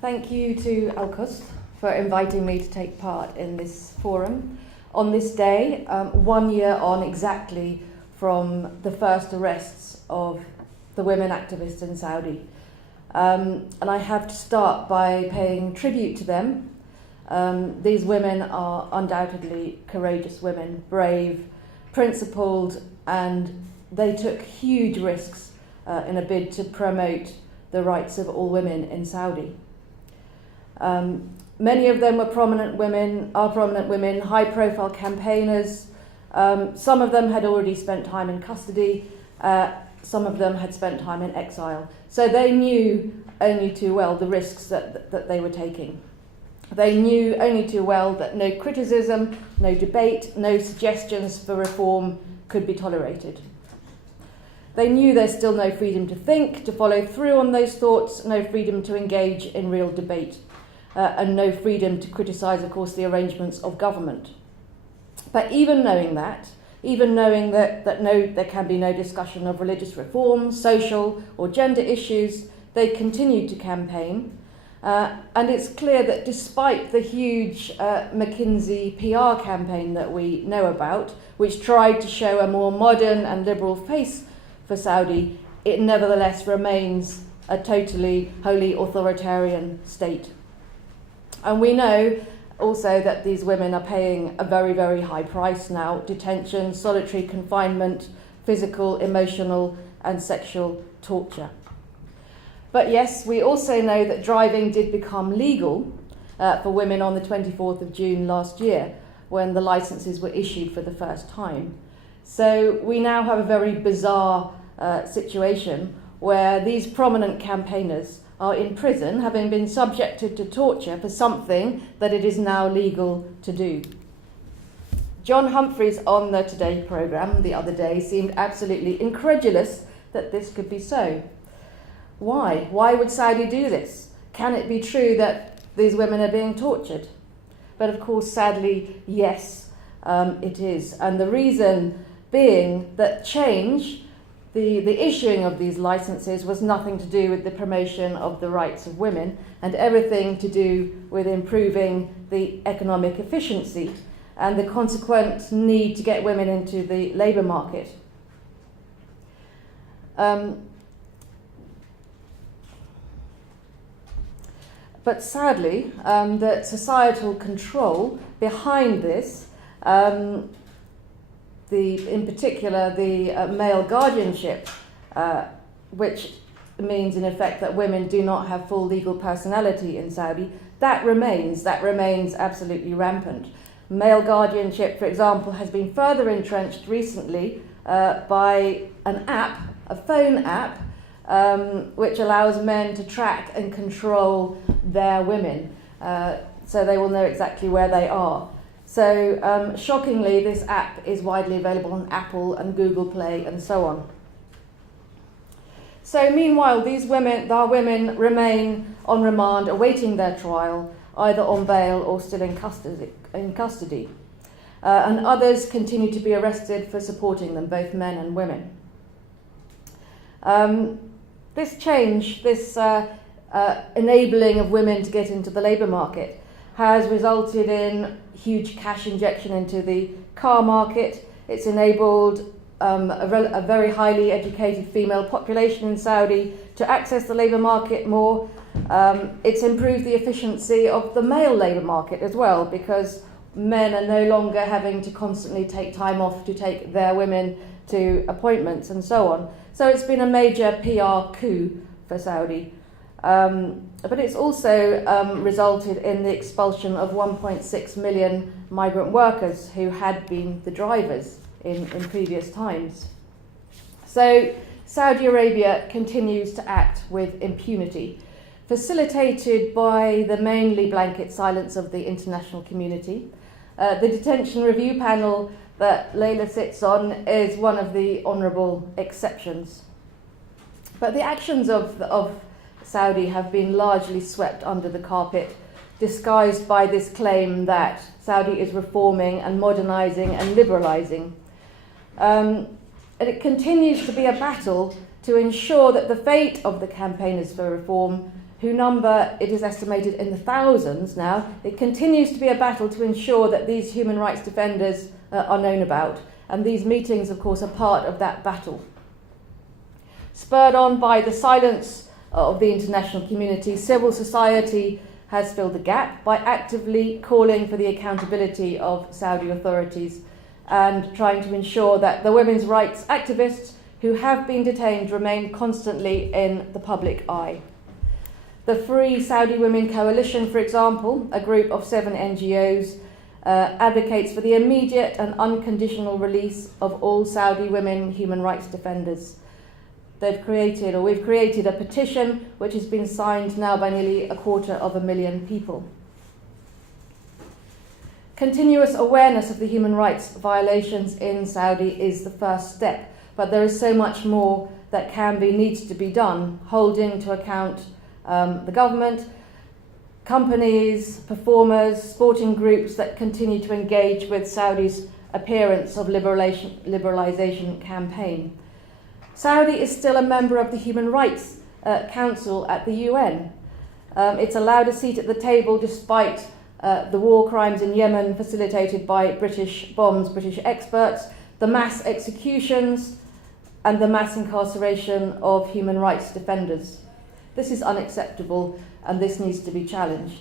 Thank you to ALQST for inviting me to take part in this forum on this day, 1 year on exactly from the first arrests of the women activists in Saudi. And I have to start by paying tribute to them. These women are undoubtedly courageous women, brave, principled, and they took huge risks in a bid to promote the rights of all women in Saudi. Many of them were prominent women, high-profile campaigners. Some of them had already spent time in custody. Some of them had spent time in exile. So they knew only too well the risks that they were taking. They knew only too well that no criticism, no debate, no suggestions for reform could be tolerated. They knew there's still no freedom to think, to follow through on those thoughts, no freedom to engage in real debate, and no freedom to criticise, of course, the arrangements of government. But even knowing that there can be no discussion of religious reform, social or gender issues, they continued to campaign. And it's clear that despite the huge McKinsey PR campaign that we know about, which tried to show a more modern and liberal face for Saudi, it nevertheless remains a totally wholly authoritarian state. And we know also that these women are paying a very, very high price now: detention, solitary confinement, physical, emotional, and sexual torture. But yes, we also know that driving did become legal for women on the 24th of June last year, when the licenses were issued for the first time. So we now have a very bizarre situation where these prominent campaigners are in prison, having been subjected to torture for something that it is now legal to do. John Humphrys on the Today programme the other day seemed absolutely incredulous that this could be so. Why? Why would Saudi do this? Can it be true that these women are being tortured? But of course, sadly, yes, it is. And the reason being that change, the issuing of these licenses, was nothing to do with the promotion of the rights of women and everything to do with improving the economic efficiency and the consequent need to get women into the labour market. But sadly, the societal control behind this, in particular the male guardianship, which means in effect that women do not have full legal personality in Saudi, that remains absolutely rampant. Male guardianship, for example, has been further entrenched recently by an app, a phone app, which allows men to track and control their women, so they will know exactly where they are. So shockingly, this app is widely available on Apple and Google Play and so on. So meanwhile, our women remain on remand, awaiting their trial, either on bail or still in custody. And others continue to be arrested for supporting them, both men and women. This change, this enabling of women to get into the labour market, has resulted in huge cash injection into the car market. It's enabled a very highly educated female population in Saudi to access the labour market more. It's improved the efficiency of the male labour market as well, because men are no longer having to constantly take time off to take their women to appointments and so on. So it's been a major PR coup for Saudi. But it's also resulted in the expulsion of 1.6 million migrant workers who had been the drivers in previous times. So Saudi Arabia continues to act with impunity, facilitated by the mainly blanket silence of the international community. The Detention Review Panel that Layla sits on is one of the honourable exceptions. But the actions of Saudi have been largely swept under the carpet, disguised by this claim that Saudi is reforming and modernising and liberalising. And it continues to be a battle to ensure that the fate of the campaigners for reform who number, it is estimated, in the thousands now. It continues to be a battle to ensure that these human rights defenders are known about. And these meetings, of course, are part of that battle. Spurred on by the silence of the international community, civil society has filled the gap by actively calling for the accountability of Saudi authorities and trying to ensure that the women's rights activists who have been detained remain constantly in the public eye. The Free Saudi Women Coalition, for example, a group of 7 NGOs, advocates for the immediate and unconditional release of all Saudi women human rights defenders. We've created a petition which has been signed now by nearly 250,000 people. Continuous awareness of the human rights violations in Saudi is the first step, but there is so much more that needs to be done, holding to account the government, companies, performers, sporting groups that continue to engage with Saudi's appearance of liberalisation campaign. Saudi is still a member of the Human Rights Council at the UN. It's allowed a seat at the table despite the war crimes in Yemen facilitated by British experts, the mass executions and the mass incarceration of human rights defenders. This is unacceptable and this needs to be challenged.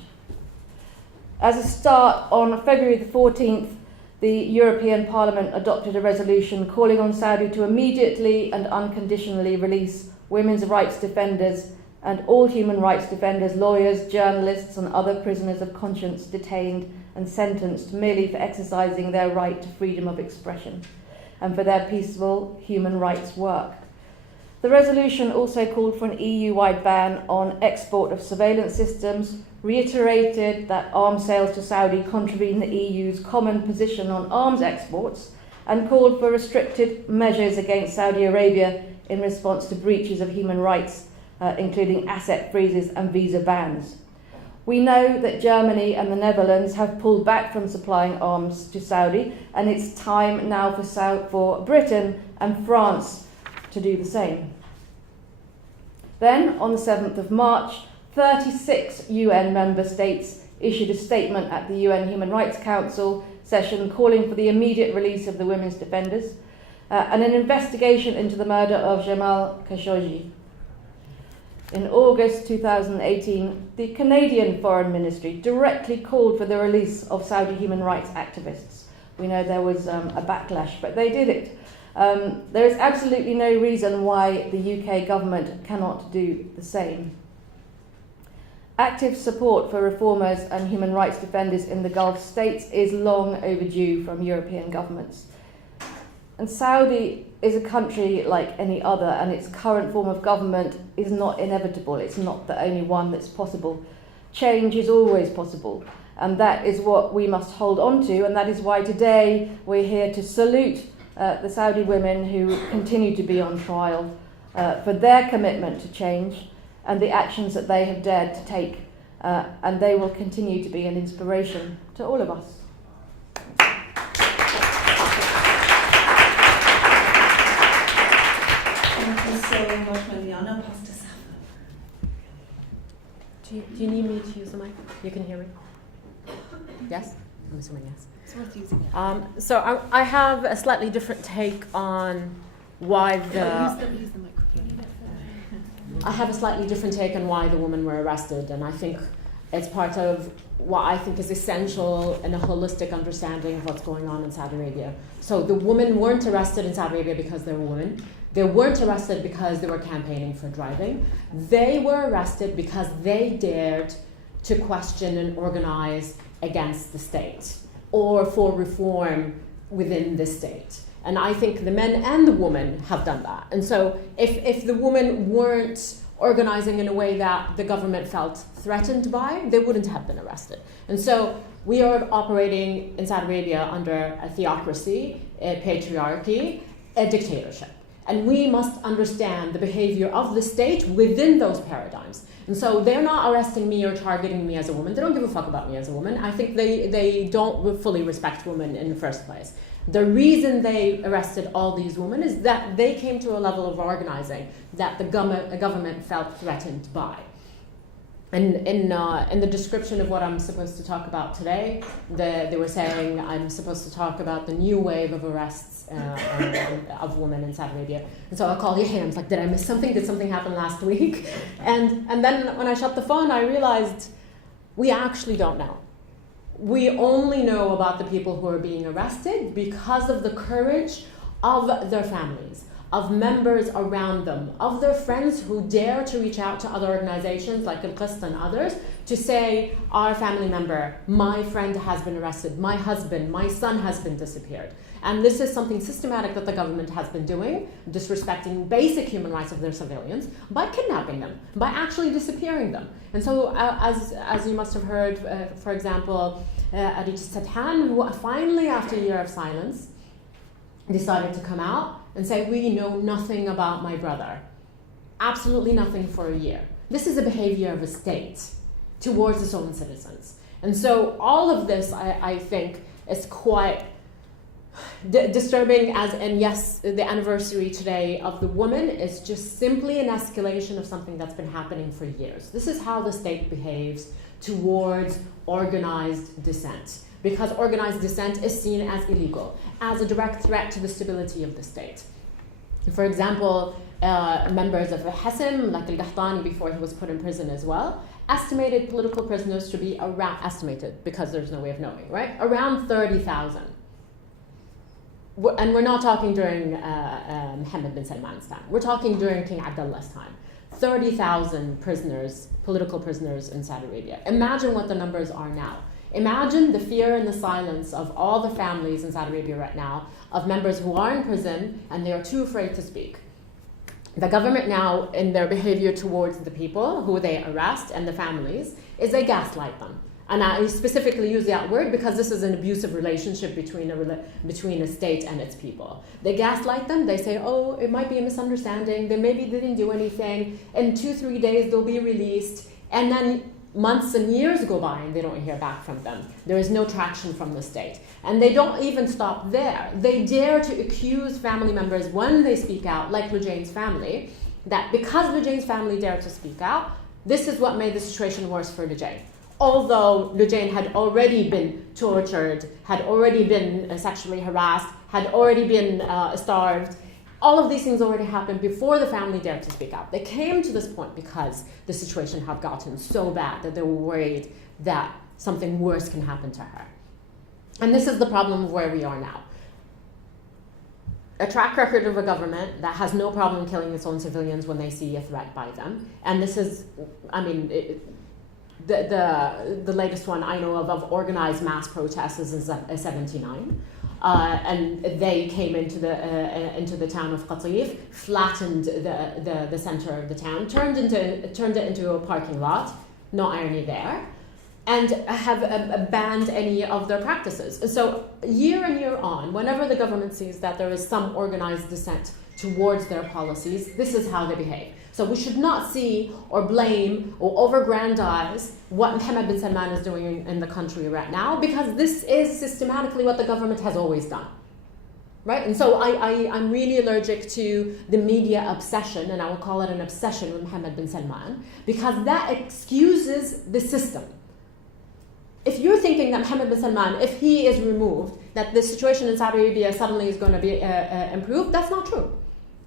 As a start, on February the 14th, the European Parliament adopted a resolution calling on Saudi to immediately and unconditionally release women's rights defenders and all human rights defenders, lawyers, journalists and other prisoners of conscience detained and sentenced merely for exercising their right to freedom of expression and for their peaceful human rights work. The resolution also called for an EU-wide ban on export of surveillance systems, reiterated that arms sales to Saudi contravene the EU's common position on arms exports, and called for restricted measures against Saudi Arabia in response to breaches of human rights, including asset freezes and visa bans. We know that Germany and the Netherlands have pulled back from supplying arms to Saudi, and it's time now for Britain and France to do the same. Then, on the 7th of March, 36 UN member states issued a statement at the UN Human Rights Council session calling for the immediate release of the women's defenders and an investigation into the murder of Jamal Khashoggi. In August 2018, the Canadian Foreign Ministry directly called for the release of Saudi human rights activists. We know there was a backlash, but they did it. There is absolutely no reason why the UK government cannot do the same. Active support for reformers and human rights defenders in the Gulf states is long overdue from European governments. And Saudi is a country like any other, and its current form of government is not inevitable. It's not the only one that's possible. Change is always possible, and that is what we must hold on to, and that is why today we're here to salute the Saudi women who continue to be on trial for their commitment to change and the actions that they have dared to take, and they will continue to be an inspiration to all of us. Thank you so much, Melanie. I'll now pass to Safa. Do you need me to use the mic? You can hear me? Yes? I'm assuming yes. It's worth using it. So I have a slightly different take on why Use the microphone. I have a slightly different take on why the women were arrested, and I think it's part of what I think is essential in a holistic understanding of what's going on in Saudi Arabia. So the women weren't arrested in Saudi Arabia because they were women. They weren't arrested because they were campaigning for driving. They were arrested because they dared to question and organize against the state or for reform within the state. And I think the men and the women have done that. And so if the women weren't organizing in a way that the government felt threatened by, they wouldn't have been arrested. And so we are operating in Saudi Arabia under a theocracy, a patriarchy, a dictatorship. And we must understand the behavior of the state within those paradigms. And so they're not arresting me or targeting me as a woman. They don't give a fuck about me as a woman. I think they don't fully respect women in the first place. The reason they arrested all these women is that they came to a level of organizing that the government felt threatened by. And in the description of what I'm supposed to talk about today, they were saying I'm supposed to talk about the new wave of arrests of women in Saudi Arabia. And so I called Yahya. I was like, did I miss something? Did something happen last week? And then when I shut the phone, I realized we actually don't know. We only know about the people who are being arrested because of the courage of their families, of members around them, of their friends who dare to reach out to other organizations like ALQST and others to say, our family member, my friend has been arrested, my husband, my son has been disappeared. And this is something systematic that the government has been doing, disrespecting basic human rights of their civilians by kidnapping them, by actually disappearing them. And so as you must have heard, for example, Arij Sadhan, who finally after a year of silence decided to come out and say, we know nothing about my brother. Absolutely nothing for a year. This is a behavior of a state towards its own citizens. And so all of this, I think, is quite disturbing, and yes, the anniversary today of the woman is just simply an escalation of something that's been happening for years. This is how the state behaves towards organized dissent, because organized dissent is seen as illegal, as a direct threat to the stability of the state. For example, members of Hassim, like al-Qahtani before he was put in prison as well, estimated political prisoners to be around, estimated because there's no way of knowing, right? Around 30,000. And we're not talking during Mohammed bin Salman's time. We're talking during King Abdullah's time. 30,000 prisoners, political prisoners in Saudi Arabia. Imagine what the numbers are now. Imagine the fear and the silence of all the families in Saudi Arabia right now of members who are in prison and they are too afraid to speak. The government now, in their behavior towards the people who they arrest and the families, is they gaslight them. And I specifically use that word because this is an abusive relationship between a state and its people. They gaslight them. They say, oh, it might be a misunderstanding. They maybe didn't do anything. In 2-3 days, they'll be released. And then months and years go by and they don't hear back from them. There is no traction from the state. And they don't even stop there. They dare to accuse family members when they speak out, like Loujain's family, that because Loujain's family dared to speak out, this is what made the situation worse for Loujain. Although Loujain had already been tortured, had already been sexually harassed, had already been starved, all of these things already happened before the family dared to speak out. They came to this point because the situation had gotten so bad that they were worried that something worse can happen to her. And this is the problem of where we are now. A track record of a government that has no problem killing its own civilians when they see a threat by them. And this is, I mean, the latest one I know of organized mass protests is in 79. And they came into the town of Qatif, flattened the center of the town, turned it into a parking lot, no irony there, and have banned any of their practices. So year and year on, whenever the government sees that there is some organized dissent towards their policies, this is how they behave. So we should not see or blame or overgrandize what Mohammed bin Salman is doing in the country right now, because this is systematically what the government has always done. Right? And so I'm really allergic to the media obsession, and I will call it an obsession with Mohammed bin Salman, because that excuses the system. If you're thinking that Mohammed bin Salman, if he is removed, that the situation in Saudi Arabia suddenly is going to be improved, that's not true.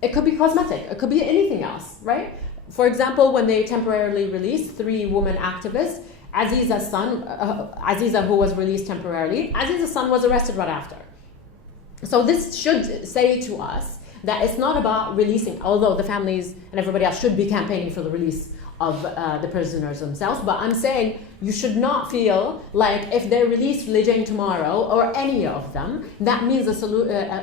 It could be cosmetic. It could be anything else, right? For example, when they temporarily released 3 women activists, Aziza's son, Aziza, who was released temporarily, Aziza's son was arrested right after. So this should say to us that it's not about releasing, although the families and everybody else should be campaigning for the release of the prisoners themselves, but I'm saying you should not feel like if they release Loujain tomorrow, or any of them, that means a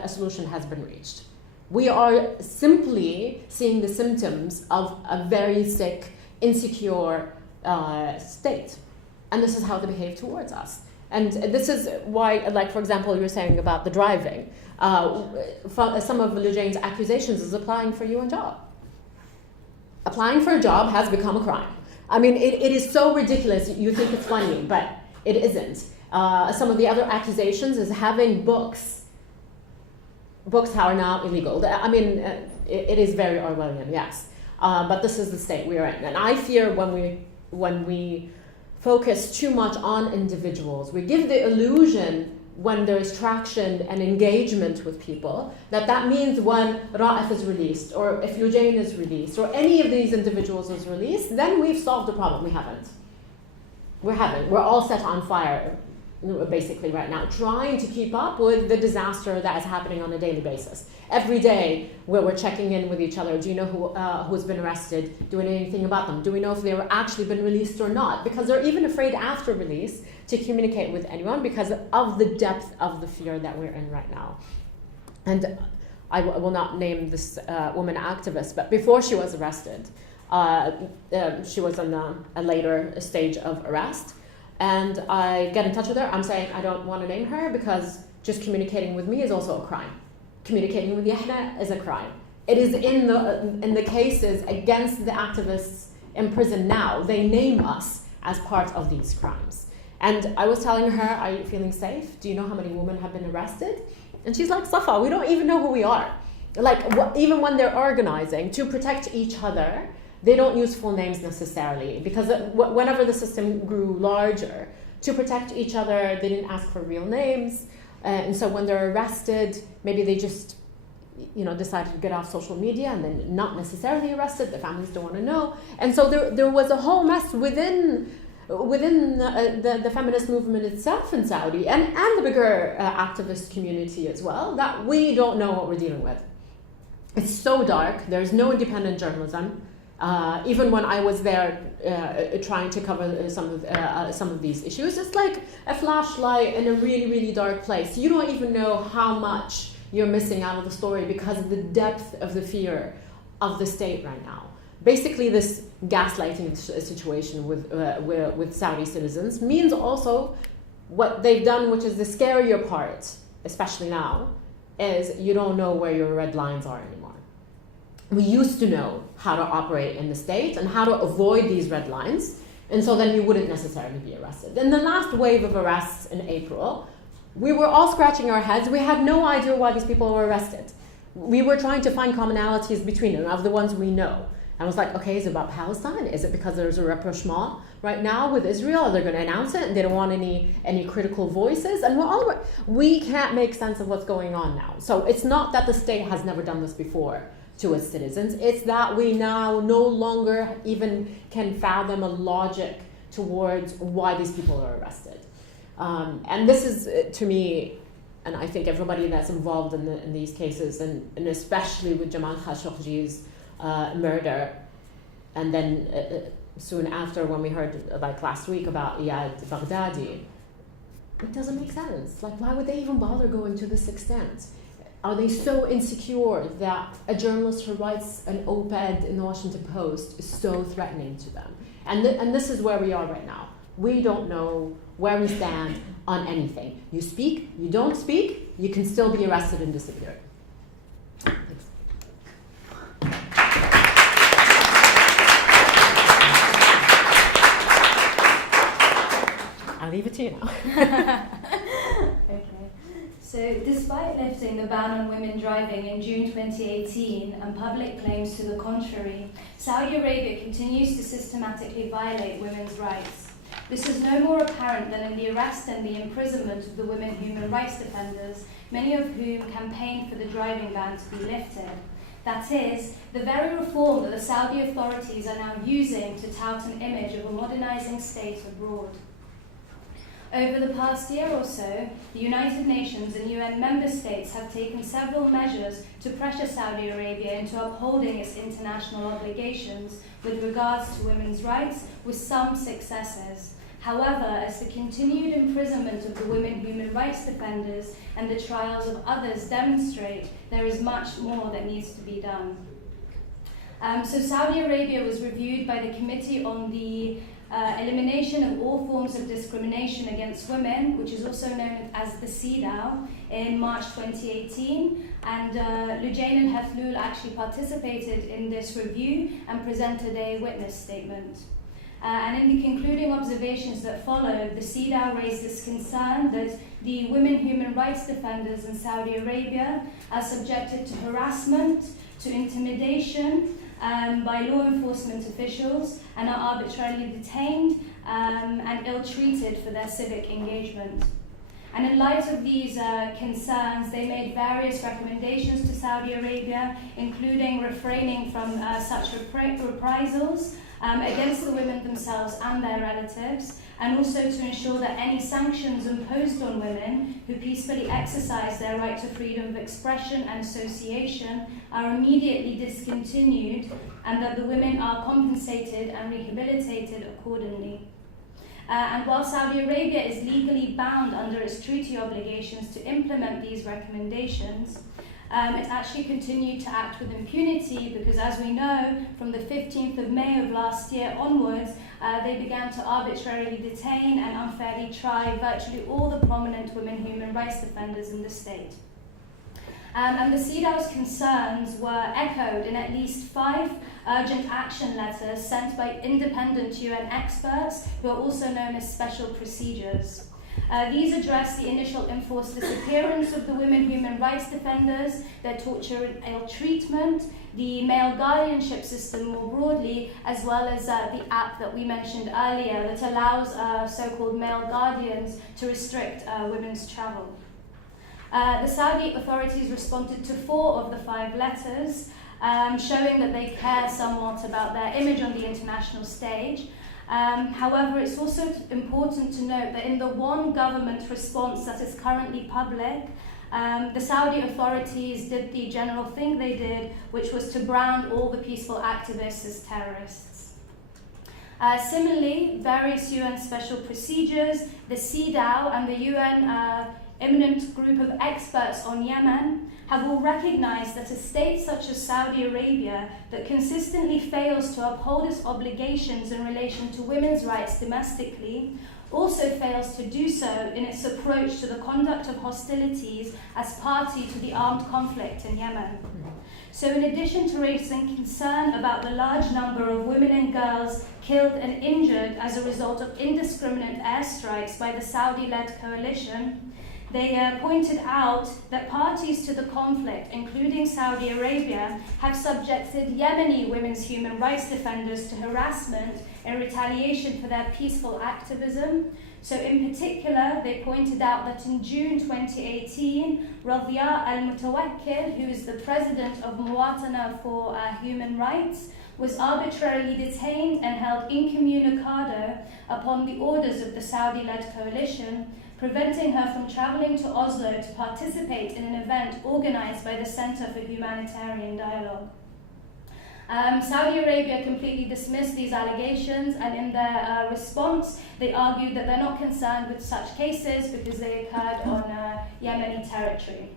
solution has been reached. We are simply seeing the symptoms of a very sick, insecure state. And this is how they behave towards us. And this is why, like, for example, you were saying about the driving. Some of Loujain's accusations is applying for a UN job. Applying for a job has become a crime. I mean, it is so ridiculous. You think it's funny, but it isn't. Some of the other accusations is having books are now illegal. I mean, it is very Orwellian, yes. But this is the state we are in. And I fear when we when we focus too much on individuals. We give the illusion when there's traction and engagement with people, that means when Raif is released, or if Loujain is released, or any of these individuals is released, then we've solved the problem. We haven't. We're all set on fire, basically, right now, trying to keep up with the disaster that is happening on a daily basis. Every day, we're checking in with each other. Do you know who's been arrested? Do we know anything about them? Do we know if they were actually been released or not? Because they're even afraid after release to communicate with anyone because of the depth of the fear that we're in right now. And I will not name this woman activist, but before she was arrested, she was on a later stage of arrest. And I get in touch with her. I'm saying I don't want to name her because just communicating with me is also a crime. Communicating with Yahya is a crime. It is in the cases against the activists in prison now. They name us as part of these crimes. And I was telling her, are you feeling safe? Do you know how many women have been arrested? And she's like, Safa, we don't even know who we are. Like, even when they're organizing to protect each other, they don't use full names necessarily, because whenever the system grew larger, to protect each other, they didn't ask for real names. And so when they're arrested, maybe they just decided to get off social media and then not necessarily arrested. The families don't want to know. And so there was a whole mess within the feminist movement itself in Saudi and the bigger activist community as well, that we don't know what we're dealing with. It's so dark. There's no independent journalism. Even when I was there trying to cover some of these issues, it's like a flashlight in a really, really dark place. You don't even know how much you're missing out of the story because of the depth of the fear of the state right now. Basically, this gaslighting situation with Saudi citizens means also what they've done, which is the scarier part, especially now, is you don't know where your red lines are anymore. We used to know how to operate in the state and how to avoid these red lines, and so then you wouldn't necessarily be arrested. In the last wave of arrests in April, we were all scratching our heads. We had no idea why these people were arrested. We were trying to find commonalities between them, of the ones we know. I was like, okay, is it about Palestine? Is it because there's a rapprochement right now with Israel? They're going to announce it and they don't want any critical voices? And we can't make sense of what's going on now. So it's not that the state has never done this before to its citizens. It's that we now no longer even can fathom a logic towards why these people are arrested. And this is, to me, and I think everybody that's involved in these cases, and especially with Jamal Khashoggi's murder, and then soon after when we heard, like last week, about Iyad Baghdadi, it doesn't make sense. Like, why would they even bother going to this extent? Are they so insecure that a journalist who writes an op-ed in the Washington Post is so threatening to them? And this is where we are right now. We don't know where we stand on anything. You speak, you don't speak, you can still be arrested and disappeared. Thanks. I'll leave it to you now. Okay. So, despite lifting the ban on women driving in June 2018 and public claims to the contrary, Saudi Arabia continues to systematically violate women's rights. This is no more apparent than in the arrest and the imprisonment of the women human rights defenders, many of whom campaigned for the driving ban to be lifted. That is, the very reform that the Saudi authorities are now using to tout an image of a modernizing state abroad. Over the past year or so, the United Nations and UN member states have taken several measures to pressure Saudi Arabia into upholding its international obligations with regards to women's rights, with some successes. However, as the continued imprisonment of the women human rights defenders and the trials of others demonstrate, there is much more that needs to be done. So Saudi Arabia was reviewed by the Committee on the Elimination of All Forms of Discrimination Against Women, which is also known as the CEDAW, in March 2018, and Loujain and al-Hathloul actually participated in this review and presented a witness statement. And in the concluding observations that followed, the CEDAW raised this concern that the women human rights defenders in Saudi Arabia are subjected to harassment, to intimidation, by law enforcement officials and are arbitrarily detained and ill-treated for their civic engagement. And in light of these concerns, they made various recommendations to Saudi Arabia, including refraining from such reprisals against the women themselves and their relatives, and also to ensure that any sanctions imposed on women who peacefully exercise their right to freedom of expression and association are immediately discontinued, and that the women are compensated and rehabilitated accordingly. And while Saudi Arabia is legally bound under its treaty obligations to implement these recommendations, it actually continued to act with impunity because, as we know, from the 15th of May of last year onwards, they began to arbitrarily detain and unfairly try virtually all the prominent women human rights defenders in the state. And the CEDAW's concerns were echoed in at least 5 urgent action letters sent by independent UN experts who are also known as special procedures. These address the initial enforced disappearance of the women human rights defenders, their torture and ill treatment, the male guardianship system more broadly, as well as the app that we mentioned earlier that allows so-called male guardians to restrict women's travel. The Saudi authorities responded to 4 of the 5 letters, showing that they care somewhat about their image on the international stage. However, it's also important to note that in the one government response that is currently public, the Saudi authorities did the general thing they did, which was to brand all the peaceful activists as terrorists. Similarly, various UN special procedures, the CEDAW and the UN eminent group of experts on Yemen have all recognized that a state such as Saudi Arabia that consistently fails to uphold its obligations in relation to women's rights domestically also fails to do so in its approach to the conduct of hostilities as party to the armed conflict in Yemen. So in addition to raising concern about the large number of women and girls killed and injured as a result of indiscriminate airstrikes by the Saudi-led coalition, they pointed out that parties to the conflict, including Saudi Arabia, have subjected Yemeni women's human rights defenders to harassment in retaliation for their peaceful activism. So in particular, they pointed out that in June 2018, Radhia al-Mutawakkil, who is the president of Muwatana for Human Rights, was arbitrarily detained and held incommunicado upon the orders of the Saudi-led coalition, preventing her from travelling to Oslo to participate in an event organised by the Centre for Humanitarian Dialogue. Saudi Arabia completely dismissed these allegations, and in their response, they argued that they're not concerned with such cases because they occurred on Yemeni territory.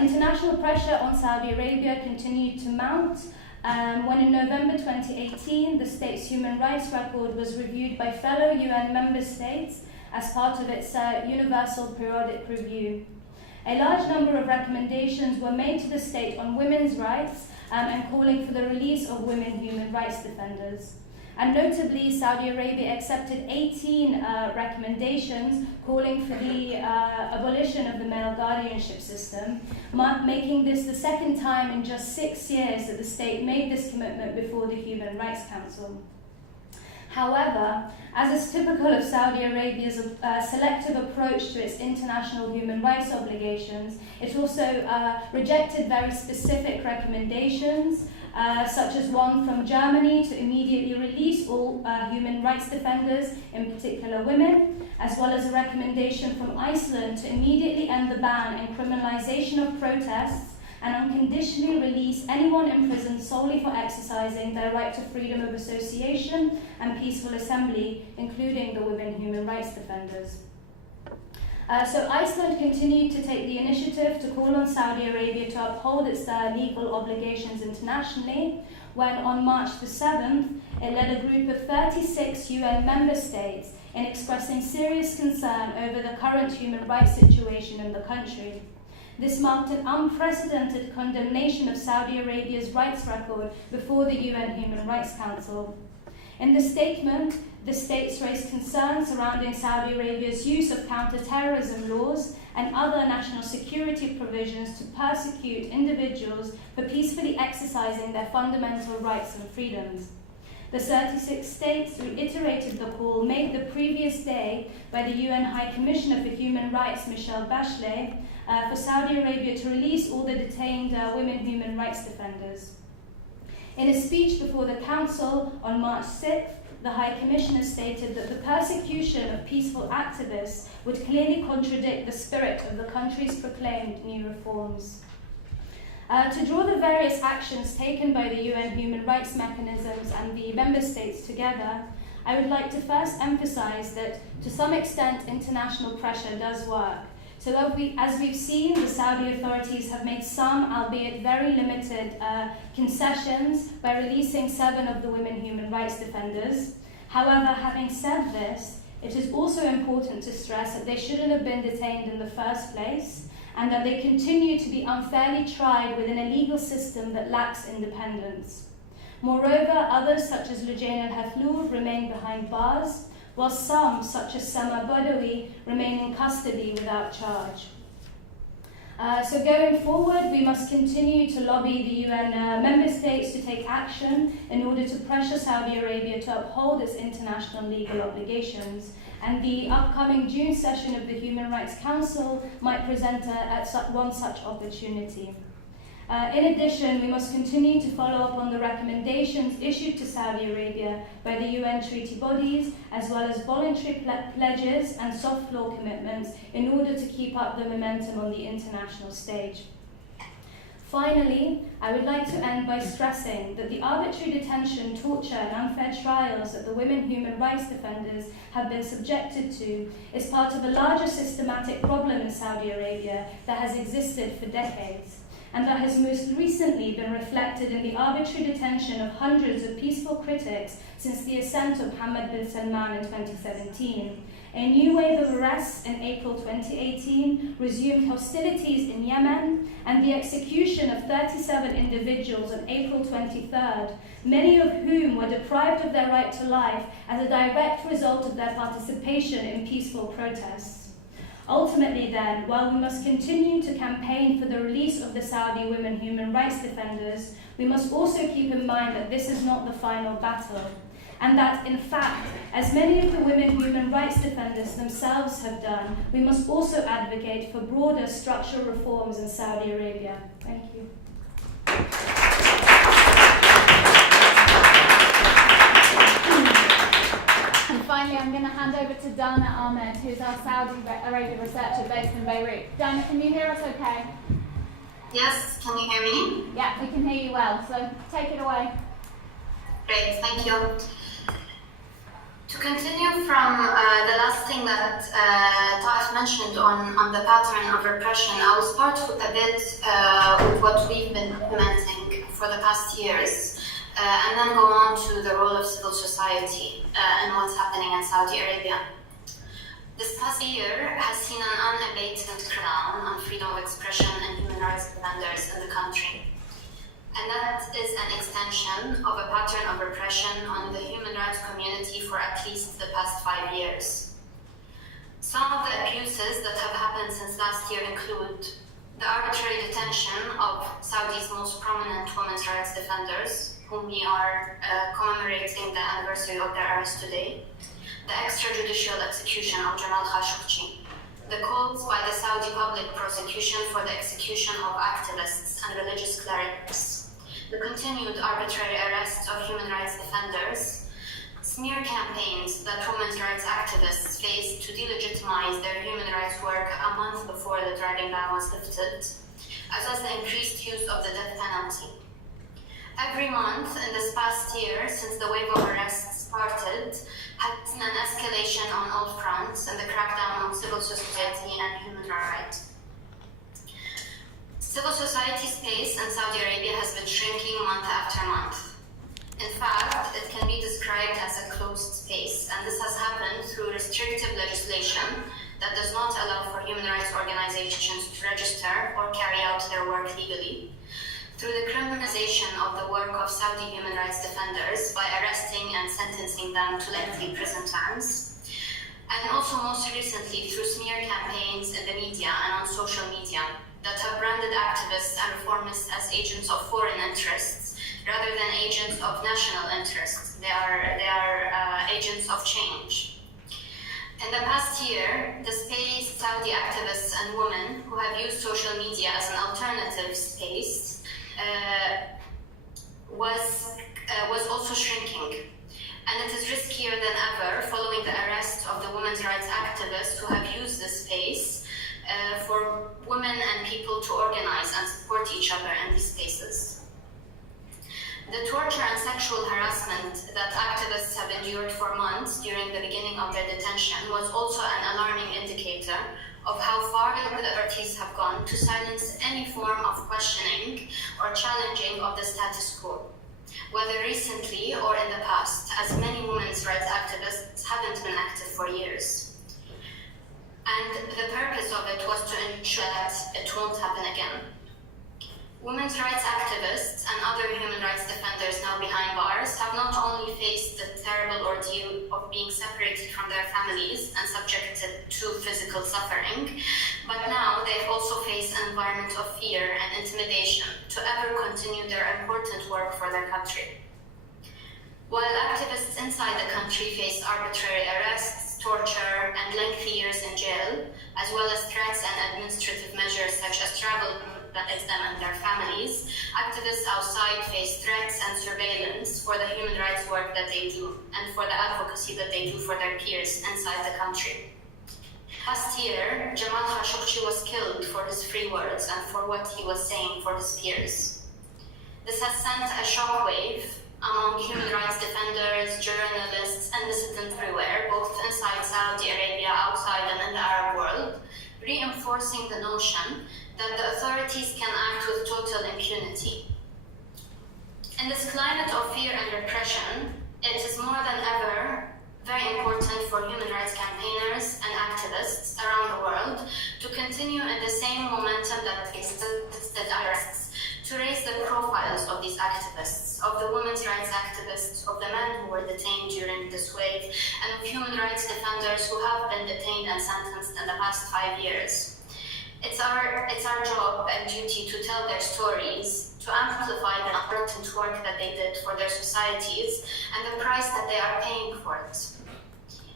International pressure on Saudi Arabia continued to mount when in November 2018, the state's human rights record was reviewed by fellow UN member states as part of its Universal Periodic Review. A large number of recommendations were made to the state on women's rights and calling for the release of women human rights defenders. And notably, Saudi Arabia accepted 18 recommendations calling for the abolition of the male guardianship system, making this the second time in just 6 years that the state made this commitment before the Human Rights Council. However, as is typical of Saudi Arabia's selective approach to its international human rights obligations, it also rejected very specific recommendations, such as one from Germany to immediately release all human rights defenders, in particular women, as well as a recommendation from Iceland to immediately end the ban and criminalization of protests and unconditionally release anyone imprisoned solely for exercising their right to freedom of association and peaceful assembly, including the women human rights defenders. So Iceland continued to take the initiative to call on Saudi Arabia to uphold its legal obligations internationally, when on March the 7th, it led a group of 36 UN member states in expressing serious concern over the current human rights situation in the country. This marked an unprecedented condemnation of Saudi Arabia's rights record before the UN Human Rights Council. In the statement, the states raised concerns surrounding Saudi Arabia's use of counter-terrorism laws and other national security provisions to persecute individuals for peacefully exercising their fundamental rights and freedoms. The 36 states reiterated the call made the previous day by the UN High Commissioner for Human Rights, Michelle Bachelet, for Saudi Arabia to release all the detained women human rights defenders. In a speech before the Council on March 6th, the High Commissioner stated that the persecution of peaceful activists would clearly contradict the spirit of the country's proclaimed new reforms. To draw the various actions taken by the UN human rights mechanisms and the member states together, I would like to first emphasize that to some extent international pressure does work. So as we've seen, the Saudi authorities have made some, albeit very limited, concessions by releasing 7 of the women human rights defenders. However, having said this, it is also important to stress that they shouldn't have been detained in the first place, and that they continue to be unfairly tried within a legal system that lacks independence. Moreover, others such as Loujain al-Hathloul remain behind bars, while some, such as Sama Badawi, remain in custody without charge. So going forward, we must continue to lobby the UN member states to take action in order to pressure Saudi Arabia to uphold its international legal obligations. And the upcoming June session of the Human Rights Council might present one such opportunity. In addition, we must continue to follow up on the recommendations issued to Saudi Arabia by the UN treaty bodies, as well as voluntary pledges and soft law commitments in order to keep up the momentum on the international stage. Finally, I would like to end by stressing that the arbitrary detention, torture, and unfair trials that the women human rights defenders have been subjected to is part of a larger systematic problem in Saudi Arabia that has existed for decades, and that has most recently been reflected in the arbitrary detention of hundreds of peaceful critics since the ascent of Mohammed bin Salman in 2017. A new wave of arrests in April 2018 resumed hostilities in Yemen and the execution of 37 individuals on April 23rd, many of whom were deprived of their right to life as a direct result of their participation in peaceful protests. Ultimately then, while we must continue to campaign for the release of the Saudi women human rights defenders, we must also keep in mind that this is not the final battle, and that, in fact, as many of the women human rights defenders themselves have done, we must also advocate for broader structural reforms in Saudi Arabia. Thank you. And finally, I'm going to hand over to Dana Ahmed, who's our Saudi Arabia researcher based in Beirut. Dana, can you hear us okay? Yes, can you hear me? Yeah, we can hear you well, so take it away. Great, thank you. To continue from the last thing that Taif mentioned on the pattern of repression, I will start a bit with what we've been implementing for the past years, and then go on to the role of civil society and what's happening in Saudi Arabia. This past year has seen an unabated crackdown on freedom of expression and human rights defenders in the country. And that is an extension of a pattern of repression on the human rights community for at least the past 5 years. Some of the abuses that have happened since last year include the arbitrary detention of Saudi's most prominent women's rights defenders, whom we are commemorating the anniversary of their arrest today, the extrajudicial execution of Jamal Khashoggi, the calls by the Saudi public prosecution for the execution of activists and religious clerics, the continued arbitrary arrests of human rights defenders, smear campaigns that women's rights activists faced to delegitimize their human rights work a month before the driving ban was lifted, as well as the increased use of the death penalty. Every month in this past year, since the wave of arrests started, has seen an escalation on all fronts in the crackdown on civil society and human rights. Civil society space in Saudi Arabia has been shrinking month after month. In fact, it can be described as a closed space, and this has happened through restrictive legislation that does not allow for human rights organizations to register or carry out their work legally, through the criminalization of the work of Saudi human rights defenders by arresting and sentencing them to lengthy prison terms. And also most recently through smear campaigns in the media and on social media that have branded activists and reformists as agents of foreign interests rather than agents of national interests. They are agents of change. In the past year, the space Saudi activists and women who have used social media as an alternative space was also shrinking. And it is riskier than ever following the arrest of the women's rights activists who have used this space for women and people to organize and support each other in these spaces. The torture and sexual harassment that activists have endured for months during the beginning of their detention was also an alarming indicator of how far the authorities have gone to silence any form of questioning or challenging of the status quo, whether recently or in the past, as many women's rights activists haven't been active for years. And the purpose of it was to ensure that it won't happen again. Women's rights activists and other human rights defenders now behind bars have not only faced the terrible ordeal of being separated from their families and subjected to physical suffering, but now they've also faced an environment of fear and intimidation to ever continue their important work for their country. While activists inside the country face arbitrary arrests, torture, and lengthy years in jail, as well as threats and administrative measures such as travel against them and their families, activists outside face threats and surveillance for the human rights work that they do and for the advocacy that they do for their peers inside the country. Last year, Jamal Khashoggi was killed for his free words and for what he was saying for his peers. This has sent a shockwave among human rights defenders, journalists, and dissidents everywhere, both inside Saudi Arabia, outside, and in the Arab world, reinforcing the notion that the authorities can act with total impunity. In this climate of fear and repression, it is more than ever very important for human rights campaigners and activists around the world to continue in the same momentum that existed arrests, to raise the profiles of these activists, of the women's rights activists, of the men who were detained during this wave, and of human rights defenders who have been detained and sentenced in the past 5 years. It's our job and duty to tell their stories, to amplify the important work that they did for their societies and the price that they are paying for it.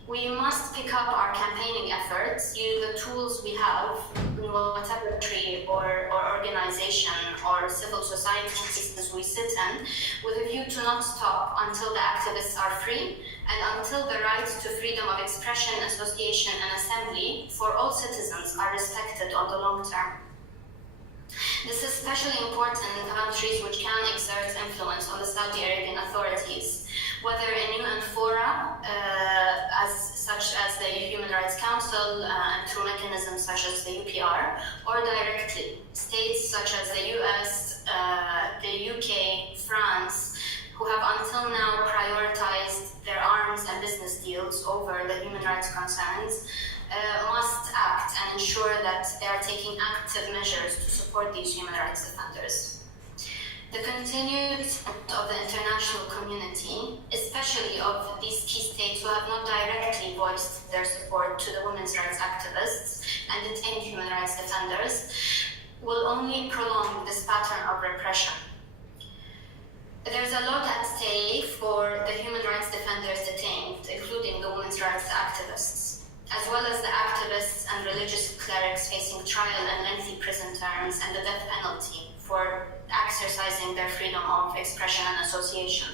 We must pick up our campaigning efforts, use the tools we have in whatever country or organization or civil society systems we sit in, with a view to not stop until the activists are free and until the rights to freedom of expression, association, and assembly for all citizens are respected on the long term. This is especially important in countries which can exert influence on the Saudi Arabian authorities, whether in UN fora, such as the Human Rights Council, and through mechanisms such as the UPR, or directly, states such as the US, the UK, France, who have until now prioritized their arms and business deals over the human rights concerns, must act and ensure that they are taking active measures to support these human rights defenders. The continued support of the international community, especially of these key states who have not directly voiced their support to the women's rights activists and detained human rights defenders, will only prolong this pattern of repression. There's a lot at stake for the human rights defenders detained, including the women's rights activists, as well as the activists and religious clerics facing trial and lengthy prison terms and the death penalty for exercising their freedom of expression and association.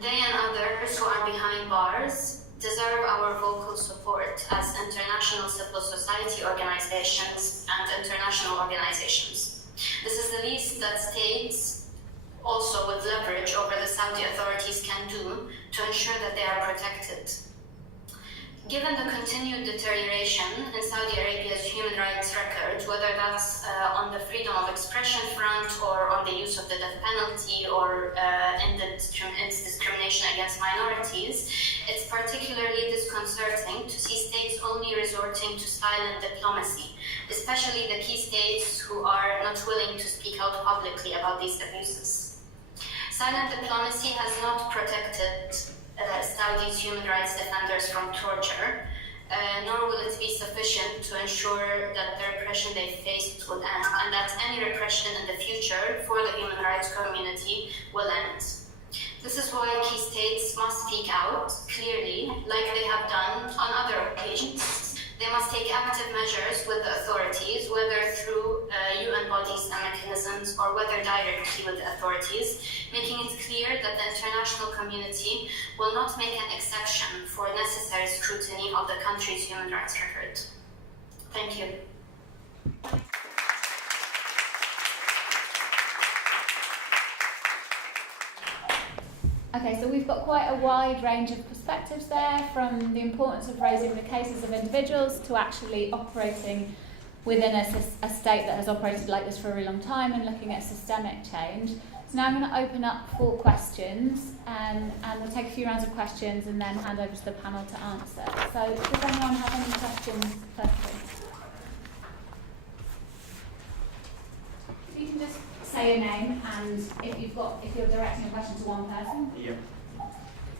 They and others who are behind bars deserve our vocal support as international civil society organizations and international organizations. This is the least that states, also with leverage over the Saudi authorities, can do to ensure that they are protected. Given the continued deterioration in Saudi Arabia's human rights record, whether that's on the freedom of expression front or on the use of the death penalty or in its discrimination against minorities, it's particularly disconcerting to see states only resorting to silent diplomacy, especially the key states who are not willing to speak out publicly about these abuses. Silent diplomacy has not protected Saudi's human rights defenders from torture, nor will it be sufficient to ensure that the repression they faced will end, and that any repression in the future for the human rights community will end. This is why key states must speak out clearly, like they have done on other occasions. They must take active measures with the authorities, whether through UN bodies and mechanisms or whether directly with the authorities, making it clear that the international community will not make an exception for necessary scrutiny of the country's human rights record. Thank you. Okay, so we've got quite a wide range of perspectives there, from the importance of raising the cases of individuals to actually operating within a state that has operated like this for a really long time and looking at systemic change. So now I'm going to open up for questions, and we'll take a few rounds of questions and then hand over to the panel to answer. So does anyone have any questions firstly? If you can just say your name, and if you're directing a question to one person. Yeah.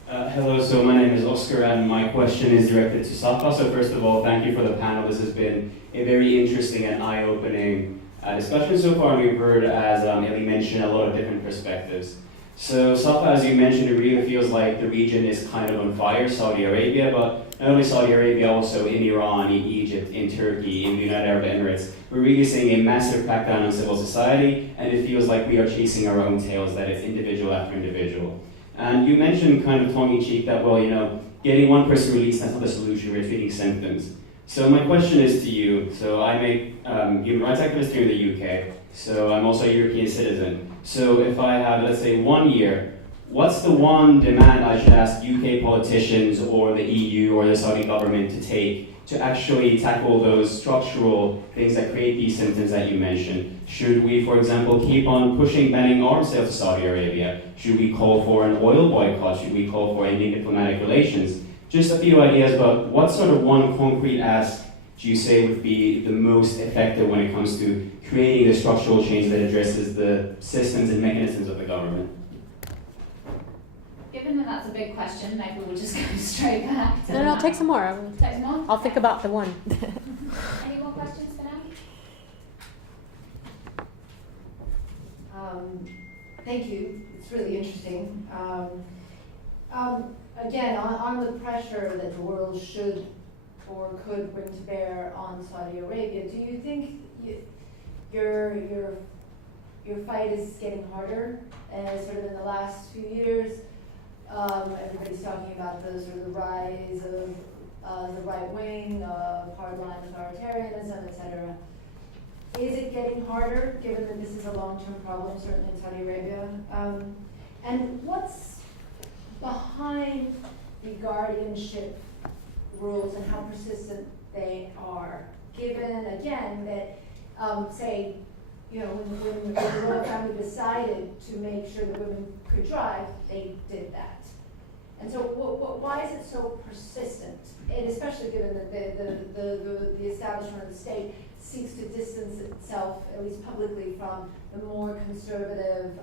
Hello, so my name is Oscar and my question is directed to Safa. So first of all, thank you for the panel. This has been a very interesting and eye-opening discussion so far, and we've heard, as Ellie mentioned, a lot of different perspectives. So Safa, as you mentioned, it really feels like the region is kind of on fire, Saudi Arabia, but not only Saudi Arabia, also in Iran, in Egypt, in Turkey, in the United Arab Emirates. We're really seeing a massive crackdown on civil society, and it feels like we are chasing our own tails, that it's individual after individual. And you mentioned kind of tongue-in-cheek that, well, getting one person released, that's not the solution, we're treating symptoms. So my question is to you. So I'm a human rights activist here in the UK, so I'm also a European citizen. So if I have, let's say, 1 year, what's the one demand I should ask UK politicians or the EU or the Saudi government to take to actually tackle those structural things that create these symptoms that you mentioned? Should we, for example, keep on pushing banning arms sales to Saudi Arabia? Should we call for an oil boycott? Should we call for ending diplomatic relations? Just a few ideas, but what sort of one concrete ask do you say would be the most effective when it comes to creating the structural change that addresses the systems and mechanisms of the government? Given that that's a big question, maybe we'll just go straight back to No, take some more. Take some more? I'll think about the one. Any more questions for now? Thank you. It's really interesting. Again, on the pressure that the world should or could bring to bear on Saudi Arabia, do you think your fight is getting harder? Sort of in the last few years, everybody's talking about the sort of the rise of the right wing, hardline authoritarianism, etc. Is it getting harder, given that this is a long-term problem, certainly in Saudi Arabia? And what's behind the guardianship rules and how persistent they are, given, again, that, say, when the royal family decided to make sure that women could drive, they did that. And so why is it so persistent? And especially given that the establishment of the state seeks to distance itself, at least publicly, from the more conservative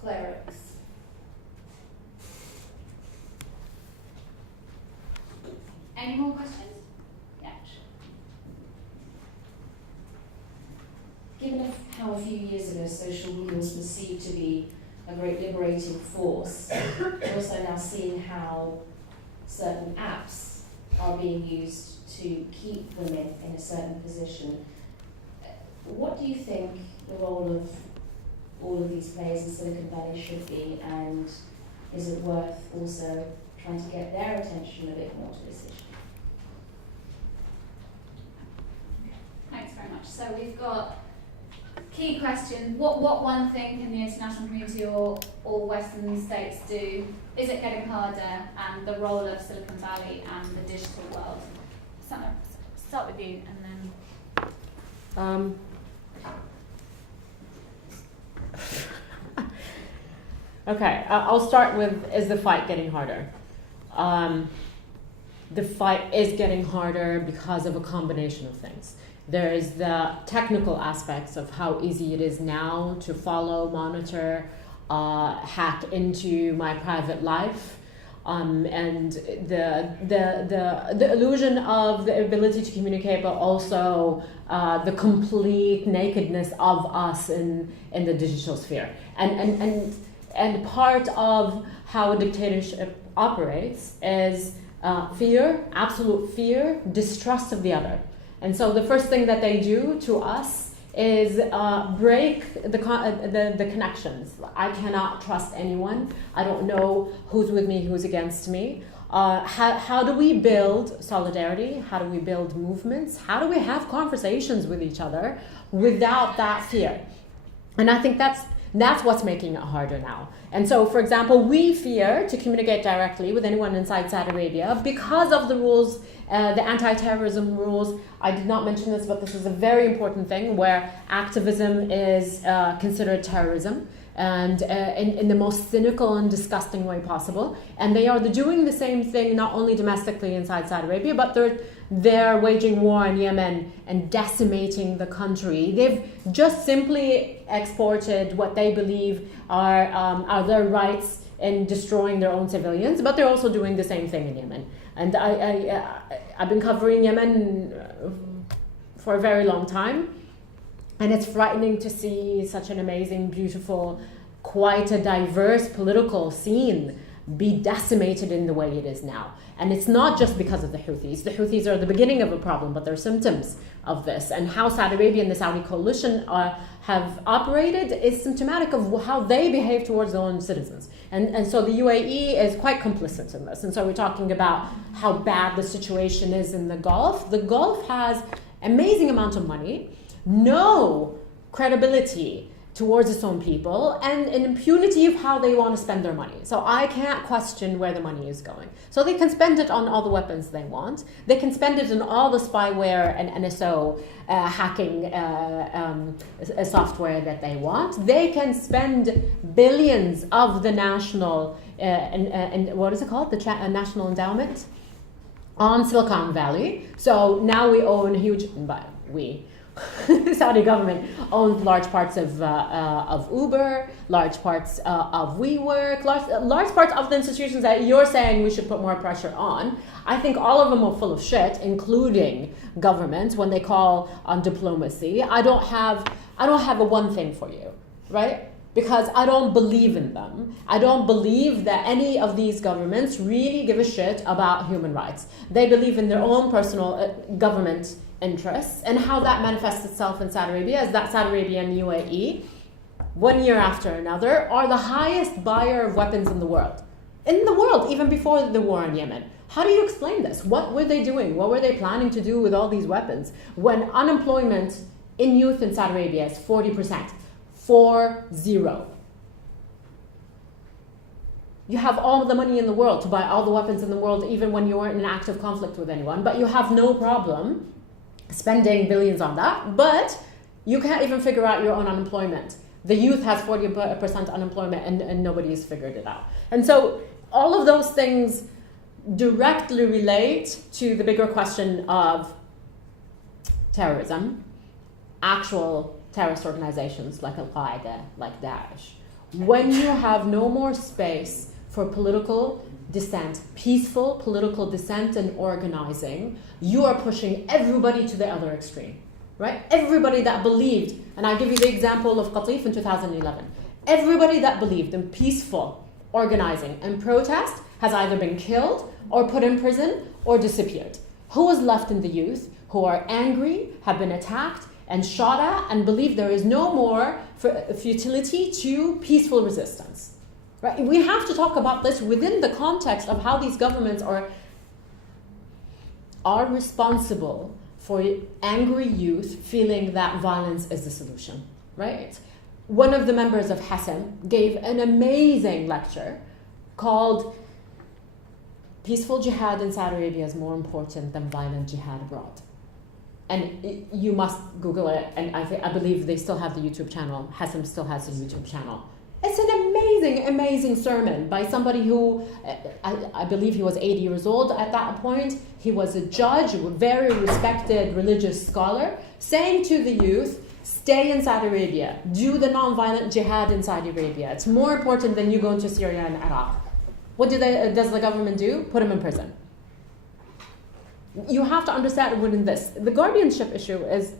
clerics. Any more questions? Yeah, sure. Given how a few years ago social media was perceived to be a great liberating force, we're also now seeing how certain apps are being used to keep women in a certain position. What do you think the role of all of these players in Silicon Valley should be, and is it worth also trying to get their attention a bit more to this issue? Thanks very much. So we've got key question, what one thing can the international community or Western states do? Is it getting harder? And the role of Silicon Valley and the digital world. So, start with you and then... Okay, I'll start with, is the fight getting harder? The fight is getting harder because of a combination of things. There is the technical aspects of how easy it is now to follow, monitor hack into my private life. And the illusion of the ability to communicate, but also the complete nakedness of us in the digital sphere. And part of how a dictatorship operates is fear, absolute fear, distrust of the other. And so the first thing that they do to us is break the connections. I cannot trust anyone. I don't know who's with me, who's against me. How do we build solidarity? How do we build movements? How do we have conversations with each other without that fear? And I think that's what's making it harder now. And so, for example, we fear to communicate directly with anyone inside Saudi Arabia because of the rules, the anti-terrorism rules. I did not mention this, but this is a very important thing where activism is considered terrorism, and in the most cynical and disgusting way possible. And they are doing the same thing not only domestically inside Saudi Arabia, but they're waging war in Yemen and decimating the country. They've just simply exported what they believe are their rights in destroying their own civilians, but they're also doing the same thing in Yemen. And I've been covering Yemen for a very long time, and it's frightening to see such an amazing, beautiful, quite a diverse political scene be decimated in the way it is now. And it's not just because of the Houthis. The Houthis are the beginning of a problem, but they're symptoms of this. And how Saudi Arabia and the Saudi coalition have operated is symptomatic of how they behave towards their own citizens. And so the UAE is quite complicit in this. And so we're talking about how bad the situation is in the Gulf. The Gulf has amazing amount of money, no credibility towards its own people, and an impunity of how they want to spend their money. So I can't question where the money is going. So they can spend it on all the weapons they want. They can spend it on all the spyware and NSO hacking software that they want. They can spend billions of the national, and what is it called? The National Endowment on Silicon Valley. So now we own huge, the Saudi government owns large parts of Uber, large parts of WeWork, large parts of the institutions that you're saying we should put more pressure on. I think all of them are full of shit, including government, when they call on diplomacy. I don't have a one thing for you, right? Because I don't believe in them. I don't believe that any of these governments really give a shit about human rights. They believe in their own personal government interests, and how that manifests itself in Saudi Arabia is that Saudi Arabia and UAE, one year after another, are the highest buyer of weapons in the world, even before the war in Yemen. How do you explain this? What were they doing? What were they planning to do with all these weapons when unemployment in youth in Saudi Arabia is 40%? 40. You have all the money in the world to buy all the weapons in the world, even when you aren't in active conflict with anyone, but you have no problem spending billions on that, but you can't even figure out your own unemployment. The youth has 40% unemployment, and nobody's figured it out. And so all of those things directly relate to the bigger question of terrorism, actual terrorist organizations like Al-Qaeda, like Daesh. When you have no more space for political dissent, peaceful political dissent and organizing, you are pushing everybody to the other extreme, right? Everybody that believed, and I give you the example of Qatif in 2011, everybody that believed in peaceful organizing and protest has either been killed or put in prison or disappeared. Who is left in the youth who are angry, have been attacked and shot at, and believe there is no more futility to peaceful resistance? Right? We have to talk about this within the context of how these governments are responsible for angry youth feeling that violence is the solution, right? One of the members of HASM gave an amazing lecture called Peaceful Jihad in Saudi Arabia is more important than violent jihad abroad. And you must Google it, and I believe they still have the YouTube channel. HASM still has a YouTube channel. It's an amazing, amazing sermon by somebody who, I believe he was 80 years old at that point. He was a judge, a very respected religious scholar, saying to the youth, Stay in Saudi Arabia. Do the non-violent jihad in Saudi Arabia. It's more important than you going to Syria and Iraq. What does the government do? Put them in prison. You have to understand within this. The guardianship issue is,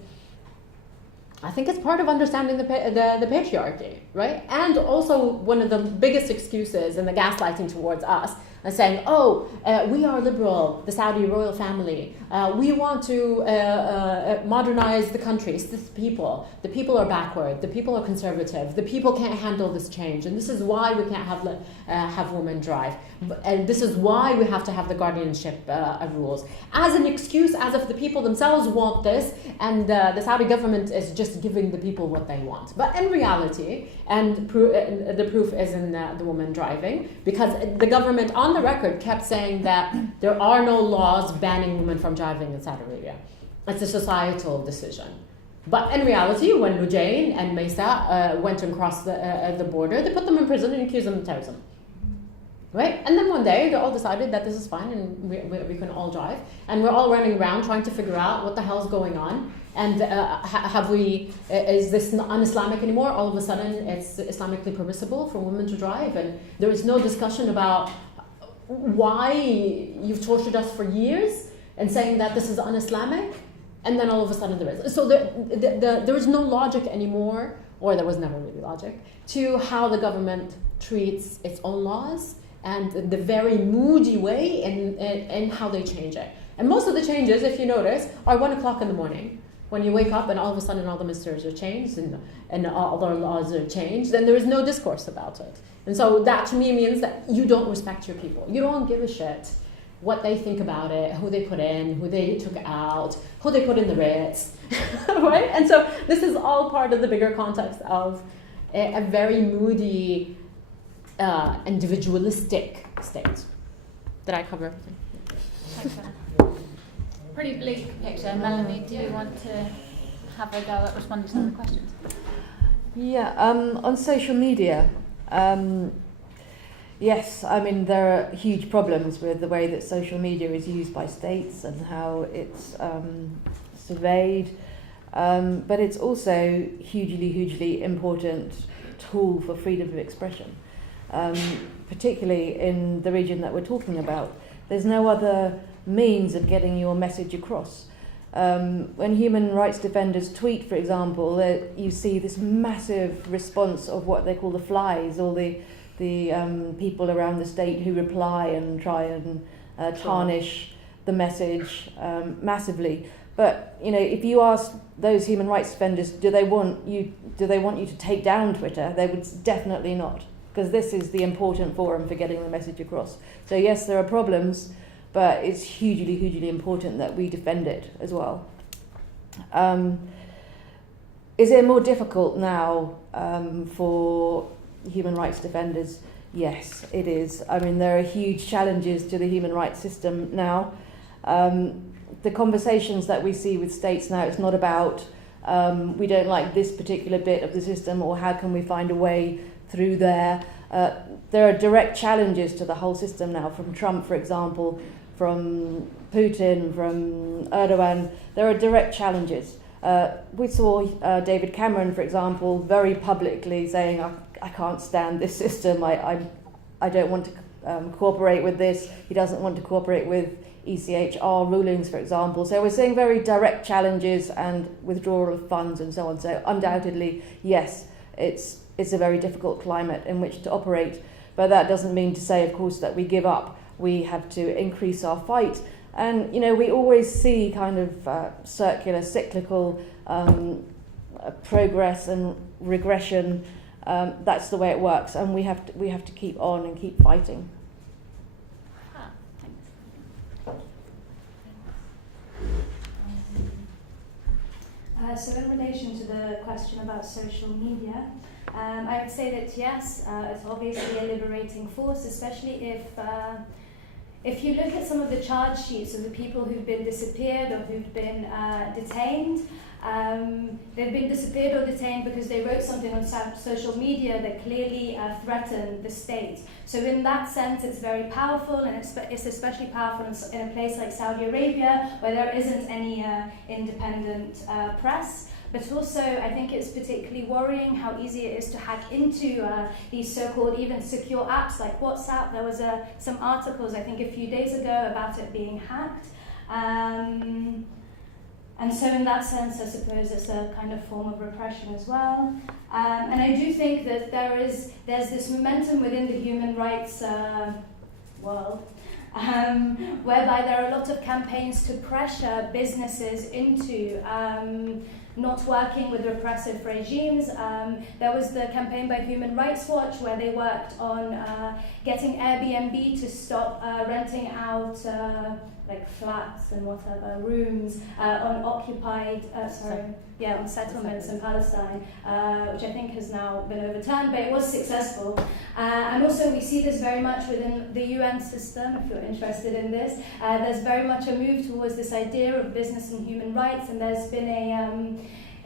I think it's part of understanding the patriarchy, right? And also one of the biggest excuses and the gaslighting towards us and saying, we are liberal, the Saudi royal family. We want to modernize the country. It's the people. The people are backward. The people are conservative. The people can't handle this change. And this is why we can't have women drive. And this is why we have to have the guardianship rules. As an excuse, as if the people themselves want this, and the Saudi government is just giving the people what they want. But in reality, and the proof is in the woman driving, because the government on the record kept saying that there are no laws banning women from driving in Saudi Arabia. It's a societal decision. But in reality, when Loujain and Mesa went across the border, they put them in prison and accused them of terrorism. Right? And then one day, they all decided that this is fine and we can all drive. And we're all running around trying to figure out what the hell's going on. And is this un-Islamic anymore? All of a sudden, it's Islamically permissible for women to drive. And there is no discussion about why you've tortured us for years and saying that this is un-Islamic. And then all of a sudden there is. So there is no logic anymore, or there was never really logic, to how the government treats its own laws and the very moody way in how they change it. And most of the changes, if you notice, are 1 o'clock in the morning. When you wake up and all of a sudden all the ministers are changed and all their laws are changed, then there is no discourse about it. And so that to me means that you don't respect your people. You don't give a shit what they think about it, who they put in, who they took out, who they put in the Ritz, right? And so this is all part of the bigger context of a very moody, individualistic state. Did I cover everything? Pretty bleak picture. Melanie, do you want to have a go at responding to some of the questions? Yeah, on social media, yes, I mean, there are huge problems with the way that social media is used by states and how it's surveyed, but it's also hugely important tool for freedom of expression, particularly in the region that we're talking about. There's no other means of getting your message across. When human rights defenders tweet, for example, you see this massive response of what they call the flies, or the people around the state who reply and try and tarnish the message massively. But if you ask those human rights defenders, do they want you to take down Twitter? They would definitely not, because this is the important forum for getting the message across. So yes, there are problems, but it's hugely important that we defend it as well. Is it more difficult now for human rights defenders? Yes, it is. I mean, there are huge challenges to the human rights system now. The conversations that we see with states now, it's not about we don't like this particular bit of the system, or how can we find a way through there. There are direct challenges to the whole system now, from Trump, for example, from Putin, from Erdogan. There are direct challenges. We saw David Cameron, for example, very publicly saying, I can't stand this system, I don't want to cooperate with this. He doesn't want to cooperate with ECHR rulings, for example. So we're seeing very direct challenges and withdrawal of funds and so on. So undoubtedly, yes, it's a very difficult climate in which to operate. But that doesn't mean to say, of course, that we give up. We have to increase our fight. And, we always see kind of circular, cyclical progress and regression. That's the way it works. And we have to keep on and keep fighting. So in relation to the question about social media, I would say that yes, it's obviously a liberating force, especially if you look at some of the charge sheets of the people who've been disappeared or who've been detained. They've been disappeared or detained because they wrote something on social media that clearly threatened the state. So in that sense, it's very powerful, and it's especially powerful in a place like Saudi Arabia, where there isn't any independent press. but also I think it's particularly worrying how easy it is to hack into these so-called even secure apps like WhatsApp. There was some articles, I think a few days ago, about it being hacked. And so in that sense, I suppose it's a kind of form of repression as well. And I do think that there's this momentum within the human rights world, whereby there are a lot of campaigns to pressure businesses into not working with repressive regimes. There was the campaign by Human Rights Watch where they worked on getting Airbnb to stop renting out like flats and whatever, rooms on occupied, on settlements in Palestine, which I think has now been overturned, but it was successful. And also we see this very much within the UN system, if you're interested in this. There's very much a move towards this idea of business and human rights, and there's been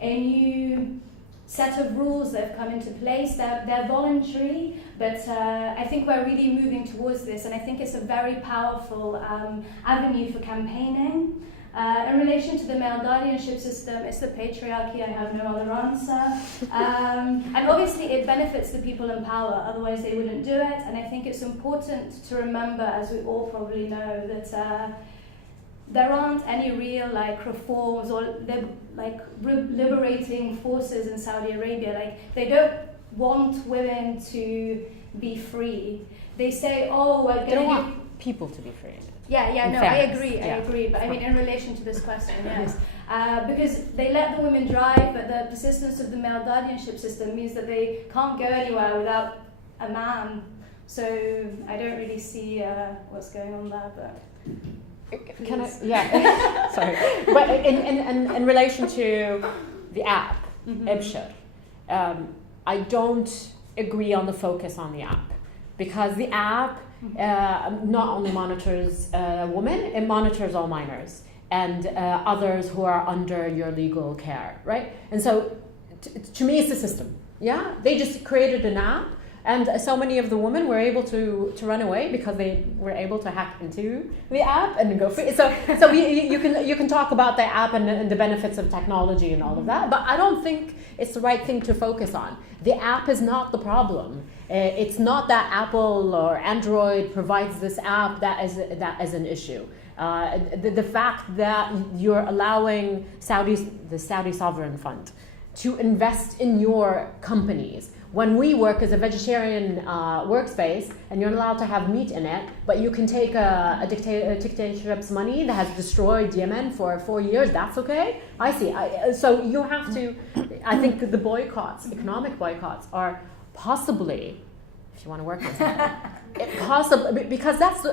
a new set of rules that have come into place. They're voluntary, but I think we're really moving towards this, and I think it's a very powerful avenue for campaigning. In relation to the male guardianship system, it's the patriarchy, I have no other answer. And obviously it benefits the people in power, otherwise they wouldn't do it, and I think it's important to remember, as we all probably know, that there aren't any real reforms or liberating forces in Saudi Arabia. They don't want women to be free. They say, oh, we're going to... They don't want people to be free. I agree. But I mean, in relation to this question, yes. Because they let the women drive, but the persistence of the male guardianship system means that they can't go anywhere without a man. So I don't really see what's going on there, but... Can I? Yeah. Sorry. But in relation to the app, Ibshir, I don't agree on the focus on the app, because the app not only monitors women, it monitors all minors and others who are under your legal care, right? And so to me, it's a system. Yeah, they just created an app. And so many of the women were able to run away because they were able to hack into the app and go free. So you can talk about the app and the benefits of technology and all of that, but I don't think it's the right thing to focus on. The app is not the problem. It's not that Apple or Android provides this app that is an issue. The fact that you're allowing the Saudi Sovereign Fund to invest in your companies. When we work as a vegetarian workspace and you're allowed to have meat in it, but you can take a dictatorship's money that has destroyed Yemen for 4 years, that's okay? I see. So you have to, I think the boycotts, economic boycotts, are possibly, if you want to work on something, possible, because that's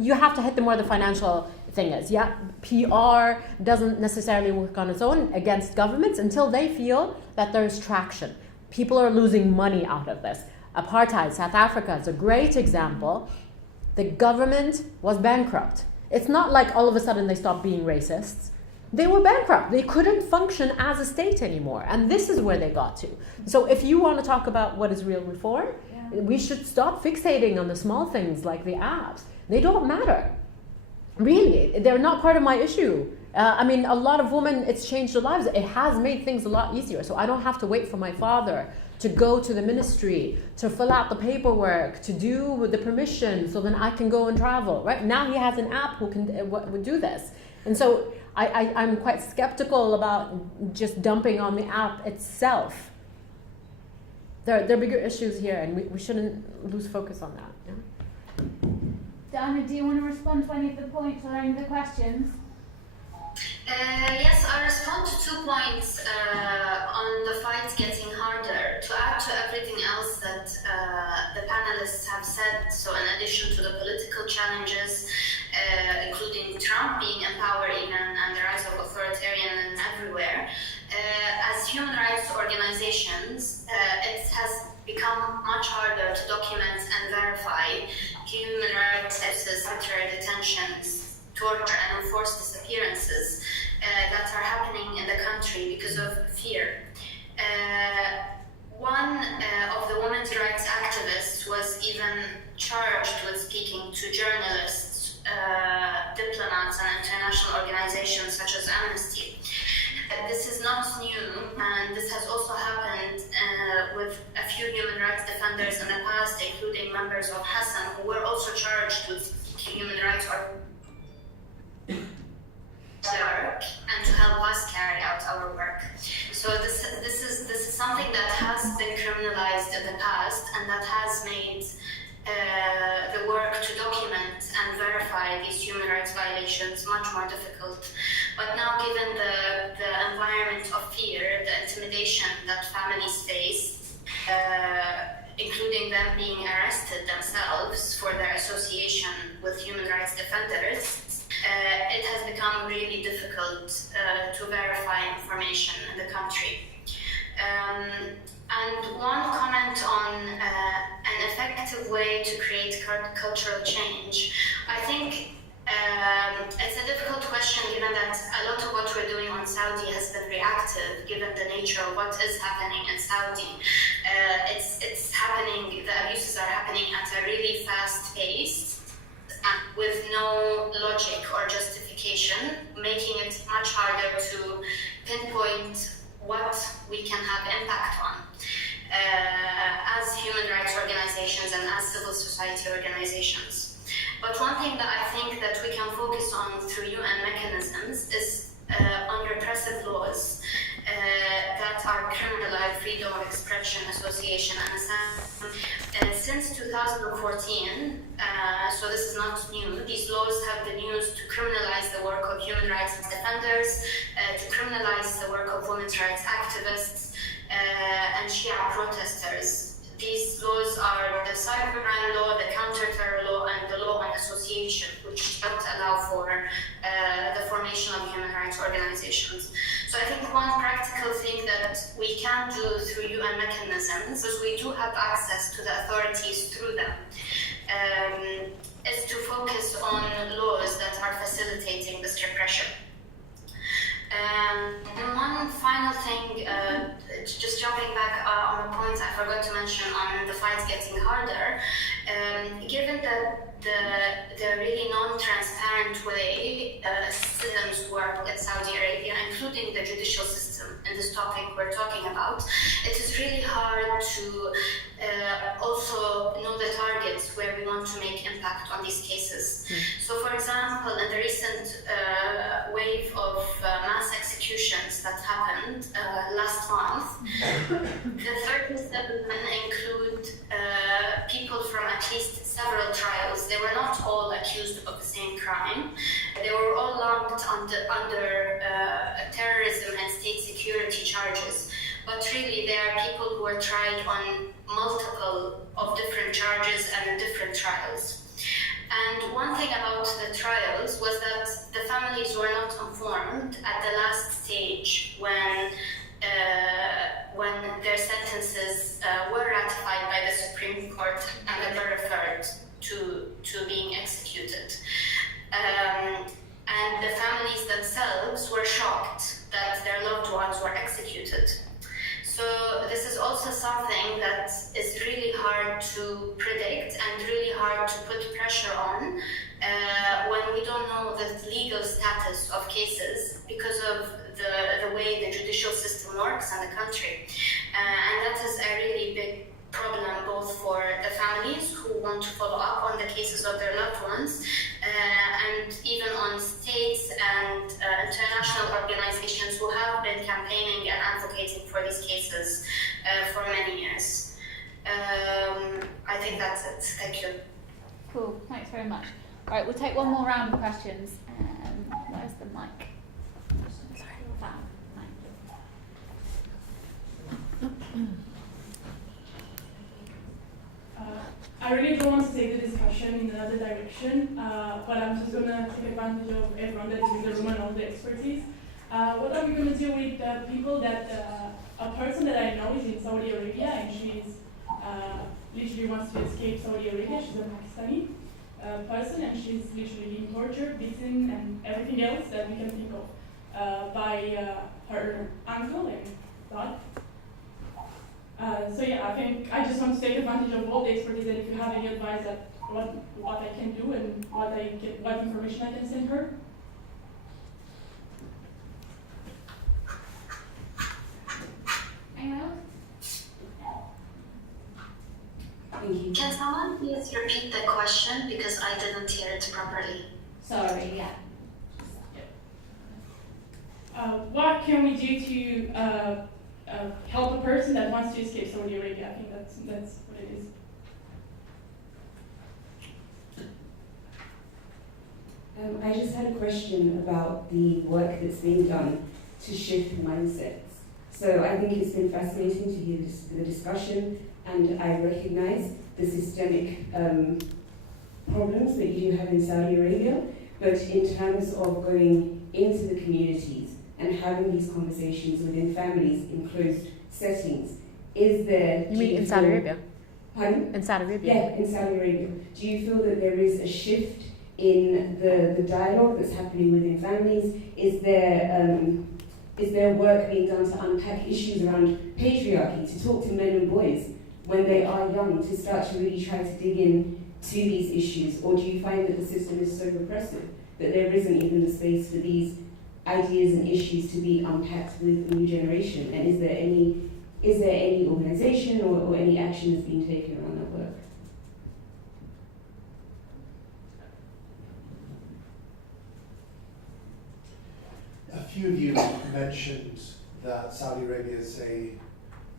you have to hit them where the financial thing is. Yeah, PR doesn't necessarily work on its own against governments until they feel that there's traction. People are losing money out of this. Apartheid, South Africa is a great example. The government was bankrupt. It's not like all of a sudden they stopped being racists. They were bankrupt. They couldn't function as a state anymore. And this is where they got to. So if you want to talk about what is real reform, we should stop fixating on the small things like the apps. They don't matter. Really, they're not part of my issue. I mean, a lot of women, it's changed their lives. It has made things a lot easier. So I don't have to wait for my father to go to the ministry, to fill out the paperwork, to do the permission, so then I can go and travel. Right now he has an app who can would do this. And so I'm quite skeptical about just dumping on the app itself. There are bigger issues here, and we shouldn't lose focus on that. Yeah? Dana, do you want to respond to any of the points or any of the questions? Yes, I'll respond to 2 points on the fight getting harder. To add to everything else that the panelists have said, so in addition to the political challenges, including Trump being in power even and the rise of authoritarianism everywhere, as human rights organizations, it has become much harder to document and verify human rights abuses, arbitrary detentions, torture and enforced disappearances that are happening in the country because of fear. One of the women's rights activists was even charged with speaking to journalists, diplomats and international organizations such as Amnesty. This is not new, and this has also happened with a few human rights defenders in the past, including members of Hassan, who were also charged with human rights work and to help us carry out our work. So this is something that has been criminalized in the past, and that has made the work to document and verify these human rights violations much more difficult. But now, given the environment of fear, the intimidation that families face, including them being arrested themselves for their association with human rights defenders, it has become really difficult to verify information in the country. And one comment on an effective way to create cultural change. I think it's a difficult question, given that a lot of what we're doing on Saudi has been reactive, given the nature of what is happening in Saudi. It's happening, the abuses are happening at a really fast pace, with no logic or justification, making it much harder to pinpoint what we can have impact on as human rights organizations and as civil society organizations. But one thing that I think that we can focus on through UN mechanisms is on repressive laws that are criminalize freedom of expression, association, and assembly. Since 2014, so this is not new, these laws have been used to criminalize the work of human rights defenders, to criminalize the work of women's rights activists, and Shia protesters. These laws are the cybercrime law, the counter-terror law, and the law on association, which don't allow for the formation of human rights organizations. So I think one practical thing that we can do through UN mechanisms, because we do have access to the authorities through them, is to focus on laws that are facilitating this repression. And one final thing, just jumping back on a point I forgot to mention on the fight getting harder, given that the really non-transparent way systems work in Saudi Arabia, including the judicial system in this topic we're talking about, it is really hard to also know the targets where we want to make impact on these cases. So for example, in the recent wave of mass executions that happened last month, the 37 men include people from at least several trials. They were not all accused of the same crime. They were all lumped under terrorism and state security charges. But really, there are people who were tried on multiple of different charges and different trials. And one thing about the trials was that the families were not informed at the last stage when their sentences were ratified by the Supreme Court and were referred to being executed. And the families themselves were shocked that their loved ones were executed. So this is also something that is really hard to predict and really hard to put pressure on when we don't know the legal status of cases because of the way the judicial system works in the country. And that is a really big problem both for the families who want to follow up on the cases of their loved ones and even on states and international organizations who have been campaigning and advocating for these cases for many years. I think that's it. Thank you. Cool, thanks very much. Right, we'll take one more round of questions. Where's the mic? Sorry, that mic. I really don't want to take the discussion in another direction, but I'm just going to take advantage of everyone that is in the room and all the expertise. What are we going to do with people that, a person that I know is in Saudi Arabia and she's literally wants to escape Saudi Arabia. She's a Pakistani person and she's literally being tortured, beaten, and everything else that we can think of by her uncle and dad. So yeah, I think I just want to take advantage of all the expertise, and if you have any advice that what I can do and what information I can send her. Can someone please repeat the question because I didn't hear it properly? Sorry, yeah. What can we do to help a person that wants to escape Saudi Arabia? I think that's what it is. I just had a question about the work that's being done to shift mindsets. So I think it's been fascinating to hear the discussion, and I recognize the systemic problems that you do have in Saudi Arabia, but in terms of going into the communities and having these conversations within families in closed settings, is there... You mean in Saudi Arabia? Pardon? In Saudi Arabia? Yeah, in Saudi Arabia. Do you feel that there is a shift in the dialogue that's happening within families? Is there work being done to unpack issues around patriarchy, to talk to men and boys when they are young, to start to really try to dig in to these issues? Or do you find that the system is so repressive that there isn't even the space for these ideas and issues to be unpacked with the new generation? And is there any organisation or any action that's being taken around that work? A few of you mentioned that Saudi Arabia is a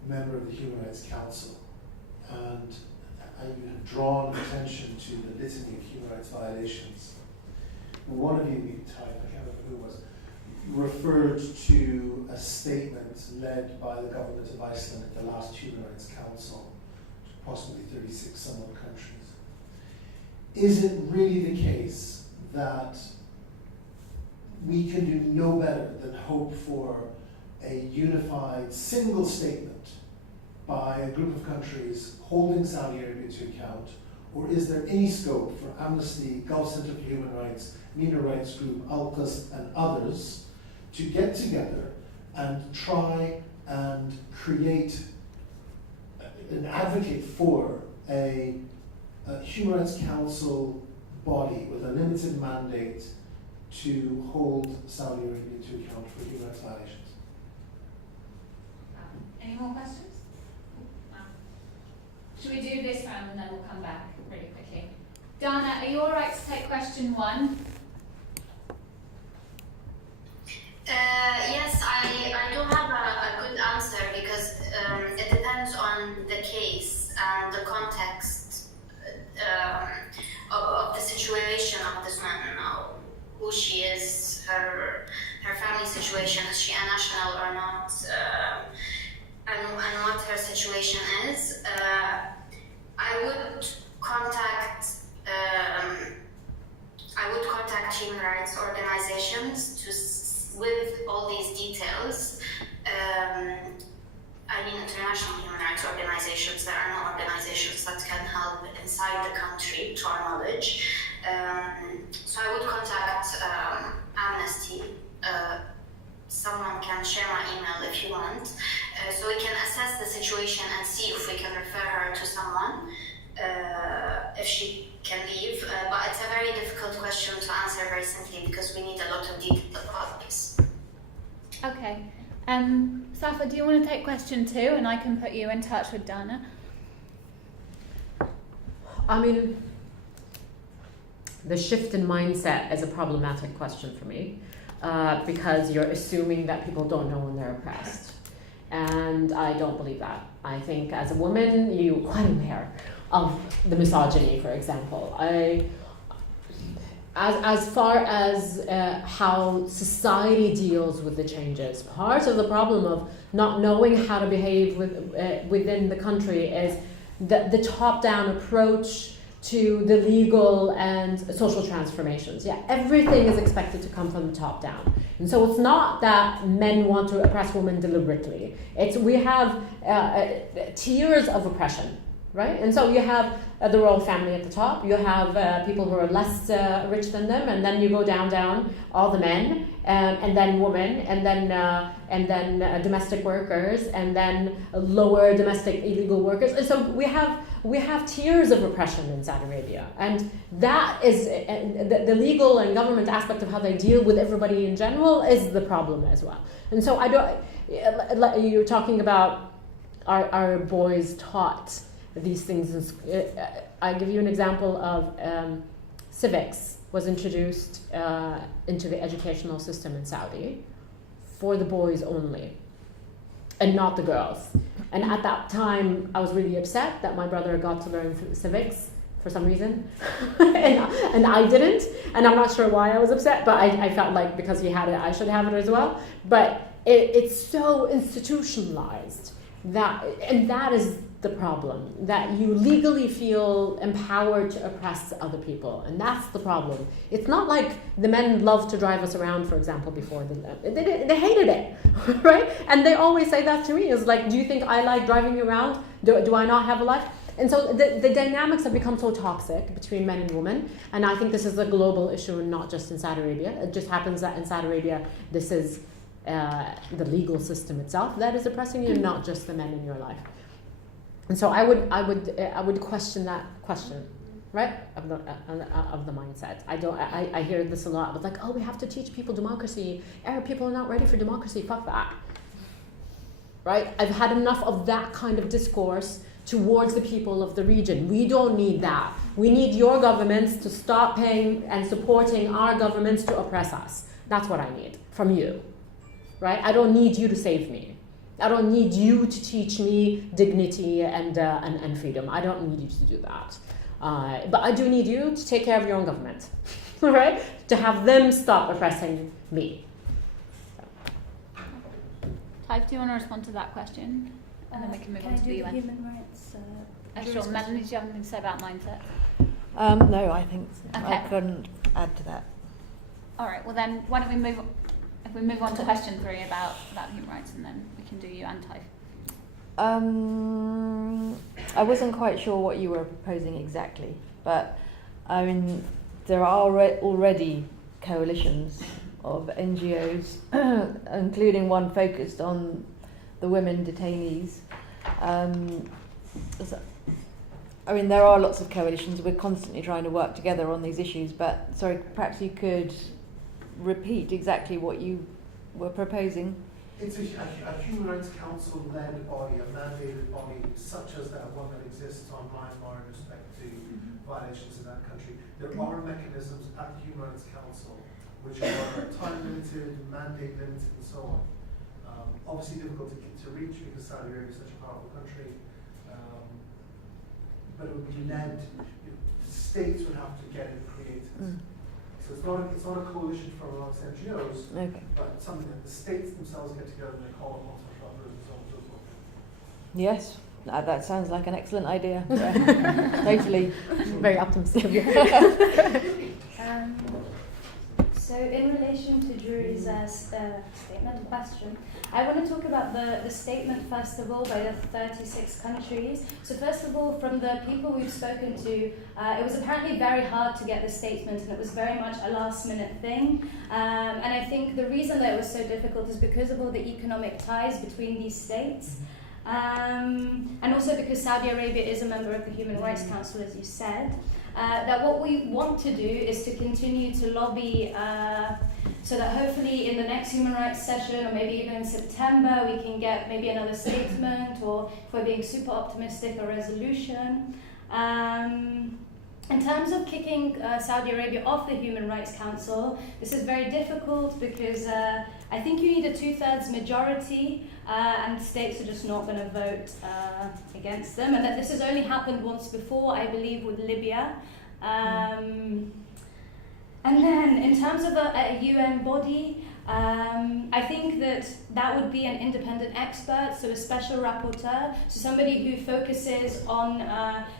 member of the Human Rights Council, and you have drawn attention to the litany of human rights violations. One of you, Taif, I can't remember who it was, referred to a statement led by the government of Iceland at the last Human Rights Council, approximately 36 some odd countries. Is it really the case that we can do no better than hope for a unified single statement by a group of countries holding Saudi Arabia to account? Or is there any scope for Amnesty, Gulf Center for Human Rights, MENA Rights Group, ALQST and others to get together and try and create and advocate for a Human Rights Council body with a limited mandate to hold Saudi Arabia to account for human rights violations? Any more questions? Should we do this round and then we'll come back really quickly? Dana, are you all right to take question one? Yes, I don't have a good answer because it depends on the case and the context of the situation of this woman, who she is, her family situation, is she a national or not, and what her situation is. I would contact human rights organizations with all these details. I mean international human rights organizations. There are no organizations that can help inside the country, to our knowledge. So I would contact Amnesty. Someone can share my email if you want, so we can assess the situation and see if we can refer her to someone, if she can leave. But it's a very difficult question to answer very simply because we need a lot of detail about this. Okay. Safa, do you want to take question two, and I can put you in touch with Dana? I mean, the shift in mindset is a problematic question for me, because you're assuming that people don't know when they're oppressed. And I don't believe that. I think as a woman, you're quite aware of the misogyny, for example. As far as how society deals with the changes, part of the problem of not knowing how to behave within the country is the top-down approach to the legal and social transformations. Yeah, everything is expected to come from the top down. And so it's not that men want to oppress women deliberately. We have tiers of oppression, right? And so you have the royal family at the top, you have people who are less rich than them, and then you go down, all the men, and then women, and then domestic workers, and then lower domestic illegal workers. And so we have tiers of oppression in Saudi Arabia, and that is the legal and government aspect of how they deal with everybody in general is the problem as well. And so you're talking about are boys taught these things. I give you an example of civics was introduced into the educational system in Saudi for the boys only and not the girls. And at that time, I was really upset that my brother got to learn civics for some reason, and I didn't. And I'm not sure why I was upset, but I felt like because he had it, I should have it as well. But it's so institutionalized that is the problem, that you legally feel empowered to oppress other people, and that's the problem. It's not like the men loved to drive us around, for example, before they hated it, right? And they always say that to me, is like, do you think I like driving you around? Do I not have a life? And so the dynamics have become so toxic between men and women, and I think this is a global issue and not just in Saudi Arabia. It just happens that in Saudi Arabia, this is the legal system itself that is oppressing you, not just the men in your life. And so I would question that question, right, of the mindset. I hear this a lot, but like, oh, we have to teach people democracy. Arab people are not ready for democracy. Fuck that, right? I've had enough of that kind of discourse towards the people of the region. We don't need that. We need your governments to stop paying and supporting our governments to oppress us. That's what I need from you, right? I don't need you to save me. I don't need you to teach me dignity and freedom. I don't need you to do that. But I do need you to take care of your own government, right? To have them stop oppressing me. Taif, do you want to respond to that question? And then we can move on to the UN. Human rights. Sure. Melanie, do you have anything to say about mindset? No, I think Okay. I couldn't add to that. All right. Well, then why don't we move? If we move on to question 3 about human rights, and then we can do you and Taif. I wasn't quite sure what you were proposing exactly, but I mean, there are already coalitions of NGOs, including one focused on the women detainees. I mean, there are lots of coalitions. We're constantly trying to work together on these issues, but sorry, perhaps you could repeat exactly what you were proposing. It's a Human Rights Council-led body, a mandated body, such as that one that exists on Myanmar in respect to violations in that country. There are mechanisms at the Human Rights Council which are time-limited, mandate-limited, and so on. Obviously difficult to reach because Saudi Arabia is such a powerful country, but it would be led, states would have to get it created. So it's not a coalition from amongst NGOs, Okay. but something that the states themselves get together and they call upon social others and so on and so forth. Yes, that sounds like an excellent idea. Yeah. Totally. Very optimistic of you. So in relation to Drury's statement question, I want to talk about the statement first of all by the 36 countries. So first of all, from the people we've spoken to, it was apparently very hard to get the statement, and it was very much a last minute thing. And I think the reason that it was so difficult is because of all the economic ties between these states. And also because Saudi Arabia is a member of the Human Rights Council, as you said. That what we want to do is to continue to lobby so that hopefully in the next human rights session, or maybe even in September, we can get maybe another statement, or if we're being super optimistic, a resolution. In terms of kicking Saudi Arabia off the Human Rights Council, this is very difficult because I think you need a 2/3 majority, and states are just not going to vote against them. And that this has only happened once before, I believe, with Libya. And then, in terms of a UN body, I think that would be an independent expert, so a special rapporteur, so somebody who focuses on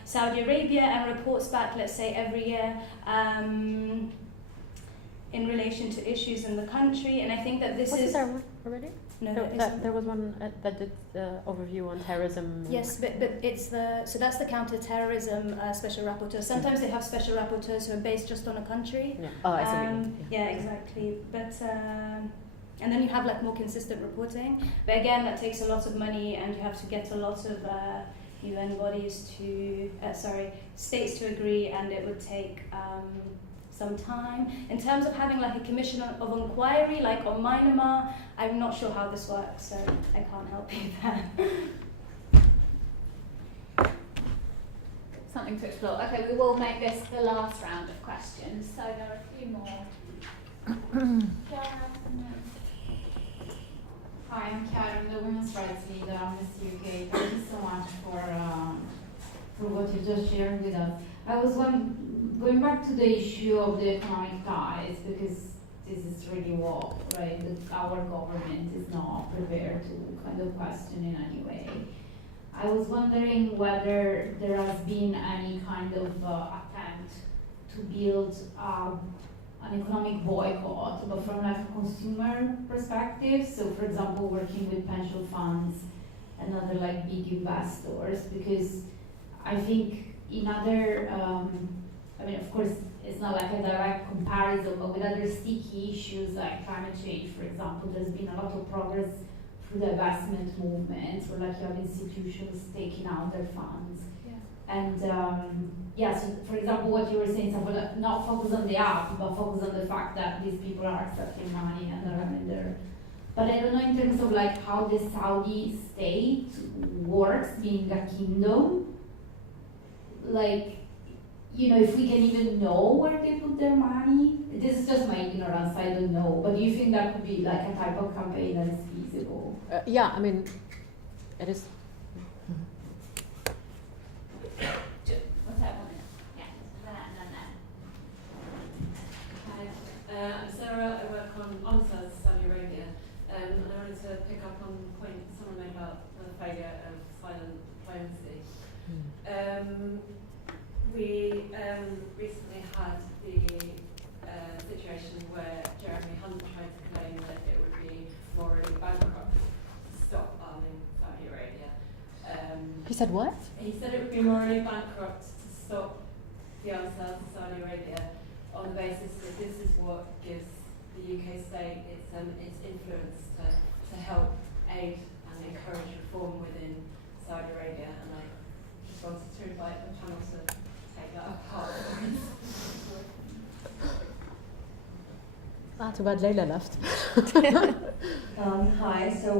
Saudi Arabia and reports back, let's say, every year in relation to issues in the country. And I think that this is... there already? No, there was one that did the overview on terrorism. Yes, but it's that's the counter-terrorism special rapporteur. Sometimes they have special rapporteurs who are based just on a country. Yeah. Oh, I see. Yeah, exactly. But and then you have like more consistent reporting. But again, that takes a lot of money, and you have to get a lot of UN bodies to states to agree, and it would take some time. In terms of having like a commission of inquiry, like on Myanmar, I'm not sure how this works, so I can't help you there. something to explore. Okay, we will make this the last round of questions. So there are a few more. Chiara, and then- Hi, I'm Chiara, I'm the Women's Rights Leader, Amnesty UK. Thank you so much for what you just shared with us. I was going back to the issue of the economic ties, because this is really what, right, that our government is not prepared to kind of question in any way. I was wondering whether there has been any kind of attempt to build an economic boycott, but from like a consumer perspective. So, for example, working with pension funds and other like big investors, because I think in other, I mean, of course, it's not like a direct comparison, but with other sticky issues like climate change, for example, there's been a lot of progress through the investment movement, where like you have institutions taking out their funds. And so for example, what you were saying, so not focus on the app, but focus on the fact that these people are accepting money and they're running there. But I don't know in terms of like how the Saudi state works, being a kingdom, like, you know, if we can even know where they put their money. This is just my ignorance, I don't know. But do you think that could be like a type of campaign that is feasible? Yeah, I mean, it is. What's that one? Yeah, that and then Hi, I'm Sarah. I work on ONSAS, Saudi Arabia, and I wanted to pick up on the point someone made about the failure of silent diplomacy. We recently had the situation where Jeremy Hunt tried to claim that it would be morally bankrupt to stop arming Saudi Arabia. He said what? He said it would be morally bankrupt to stop the arms sales to Saudi Arabia on the basis that this is what gives the UK state its influence to help aid and encourage reform within Saudi Arabia. And I just wanted to invite the panel to take that apart. Too bad Layla left. Hi, so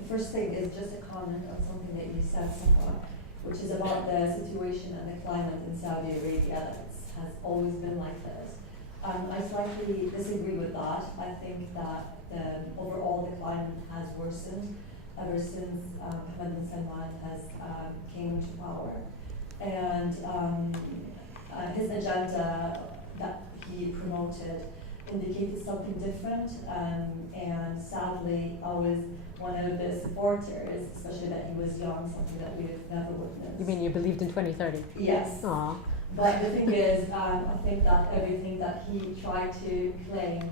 the first thing is just a comment on something that you said, Safa, which is about the situation and the climate in Saudi Arabia that has always been like this. I slightly disagree with that. I think that overall the climate has worsened ever since Mohammed bin Salman has came to power. And his agenda that he promoted indicated something different, and sadly I was one of the supporters, especially that he was young, something that we've never witnessed. You mean you believed in 2030? Yes. Aww. But the thing is, I think that everything that he tried to claim,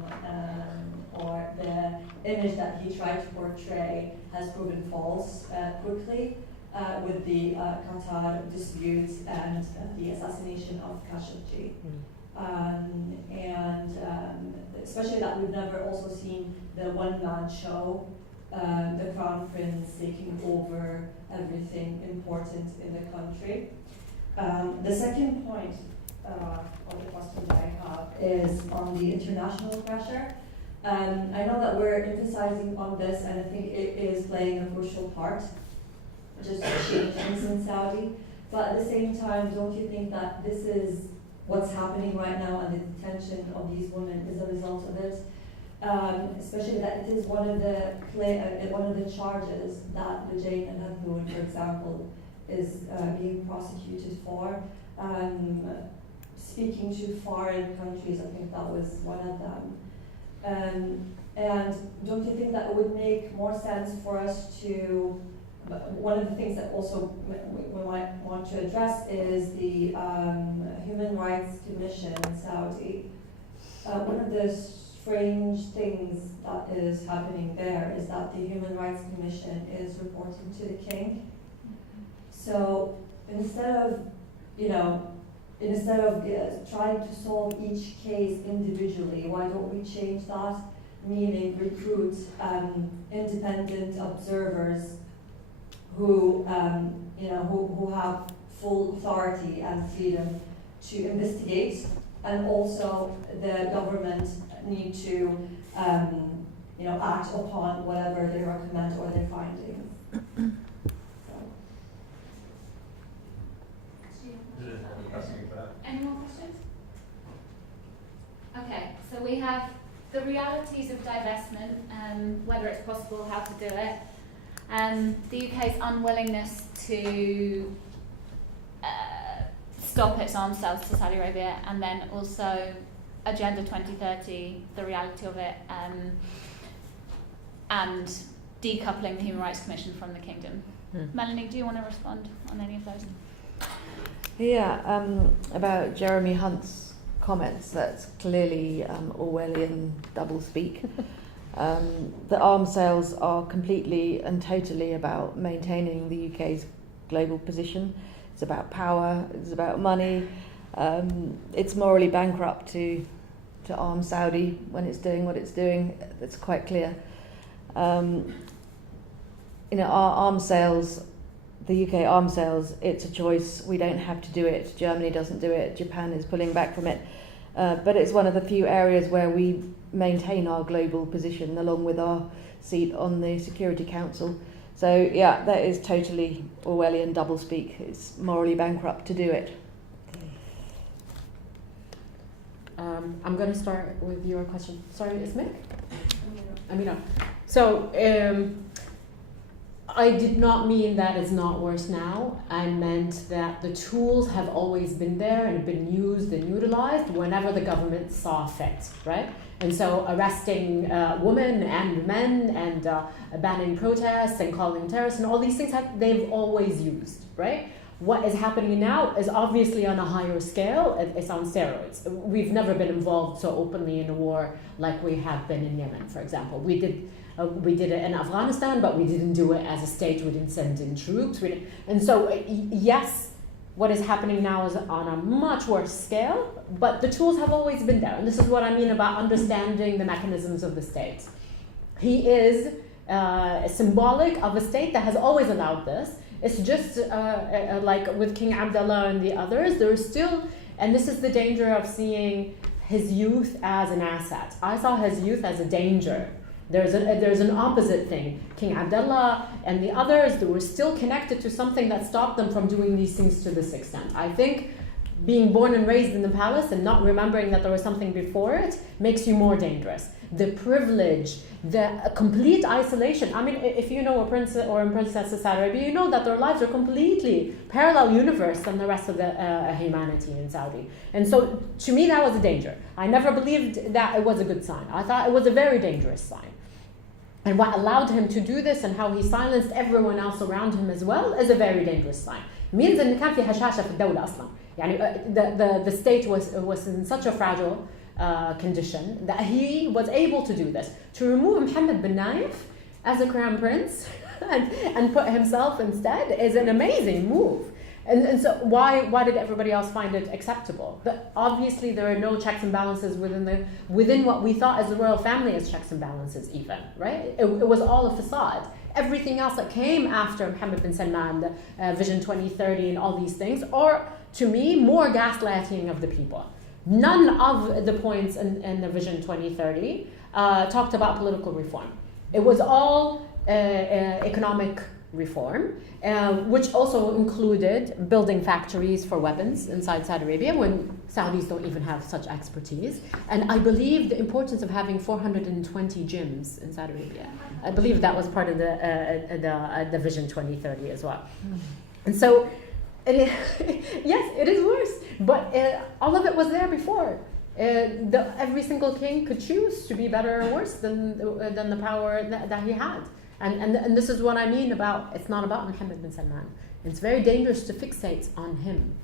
or the image that he tried to portray, has proven false quickly, with the Qatar dispute and the assassination of Khashoggi. Especially that we've never also seen the one-man show, the Crown Prince taking over everything important in the country. The second point of the question that I have is on the international pressure. I know that we're emphasizing on this, and I think it is playing a crucial part, just to change things in Saudi. But at the same time, don't you think that this is what's happening right now, and the detention of these women is a result of it? Especially that it is one of the charges that Loujain and al-Hathloul, for example, is being prosecuted for. Speaking to foreign countries, I think that was one of them. And don't you think that it would make more sense for us to, one of the things that also we might want to address is the Human Rights Commission in Saudi. One of the strange things that is happening there is that the Human Rights Commission is reporting to the king. So instead of trying to solve each case individually, why don't we change that? Meaning recruit independent observers who have full authority and freedom to investigate, and also the government need to act upon whatever they recommend or their findings. we have the realities of divestment, whether it's possible, how to do it, the UK's unwillingness to stop its arms sales to Saudi Arabia, and then also Agenda 2030, the reality of it, and decoupling the Human Rights Commission from the Kingdom. Melanie, do you want to respond on any of those? Yeah, about Jeremy Hunt's comments, that's clearly Orwellian doublespeak. The arms sales are completely and totally about maintaining the UK's global position. It's about power, it's about money. It's morally bankrupt to arm Saudi when it's doing what it's doing. That's quite clear. Our arms sales, the UK arms sales, it's a choice. We don't have to do it. Germany doesn't do it. Japan is pulling back from it. But it's one of the few areas where we maintain our global position along with our seat on the Security Council. So yeah, that is totally Orwellian doublespeak. It's morally bankrupt to do it. I'm going to start with your question. Sorry, Ismail? Amina. So I did not mean that it's not worse now. I meant that the tools have always been there and been used and utilized whenever the government saw fit, right? And so arresting women and men and banning protests and calling terrorists and all these things they've always used, right? What is happening now is obviously on a higher scale. It's on steroids. We've never been involved so openly in a war like we have been in Yemen, for example. We did it in Afghanistan, but we didn't do it as a state. We didn't send in troops. And so, yes, what is happening now is on a much worse scale, but the tools have always been there. And this is what I mean about understanding the mechanisms of the state. He is symbolic of a state that has always allowed this. It's just like with King Abdullah and the others, there is still, and this is the danger of seeing his youth as an asset. I saw his youth as a danger. There's an opposite thing. King Abdullah and the others, they were still connected to something that stopped them from doing these things to this extent. I think being born and raised in the palace and not remembering that there was something before it makes you more dangerous. The privilege, the complete isolation. I mean, if you know a prince or a princess of Saudi Arabia, you know that their lives are completely parallel universe than the rest of the humanity in Saudi. And so, to me, that was a danger. I never believed that it was a good sign. I thought it was a very dangerous sign. And what allowed him to do this and how he silenced everyone else around him as well is a very dangerous sign. It means إن كان في هشاشة في الدولة أصلاً. يعني the state was in such a fragile condition that he was able to do this. To remove Mohammed bin Naif as a crown prince and put himself instead is an amazing move. And so why did everybody else find it acceptable? But obviously there are no checks and balances within what we thought as the royal family as checks and balances even, right? It was all a facade. Everything else that came after Mohammed bin Salman, the Vision 2030 and all these things, are, to me, more gaslighting of the people. None of the points in the Vision 2030 talked about political reform. It was all economic reform, which also included building factories for weapons inside Saudi Arabia when Saudis don't even have such expertise. And I believe the importance of having 420 gyms in Saudi Arabia. I believe that was part of the Vision 2030 as well. And so, yes, it is worse, but all of it was there before. Every single king could choose to be better or worse than the power that he had. And this is what I mean about, it's not about Mohammed bin Salman. It's very dangerous to fixate on him.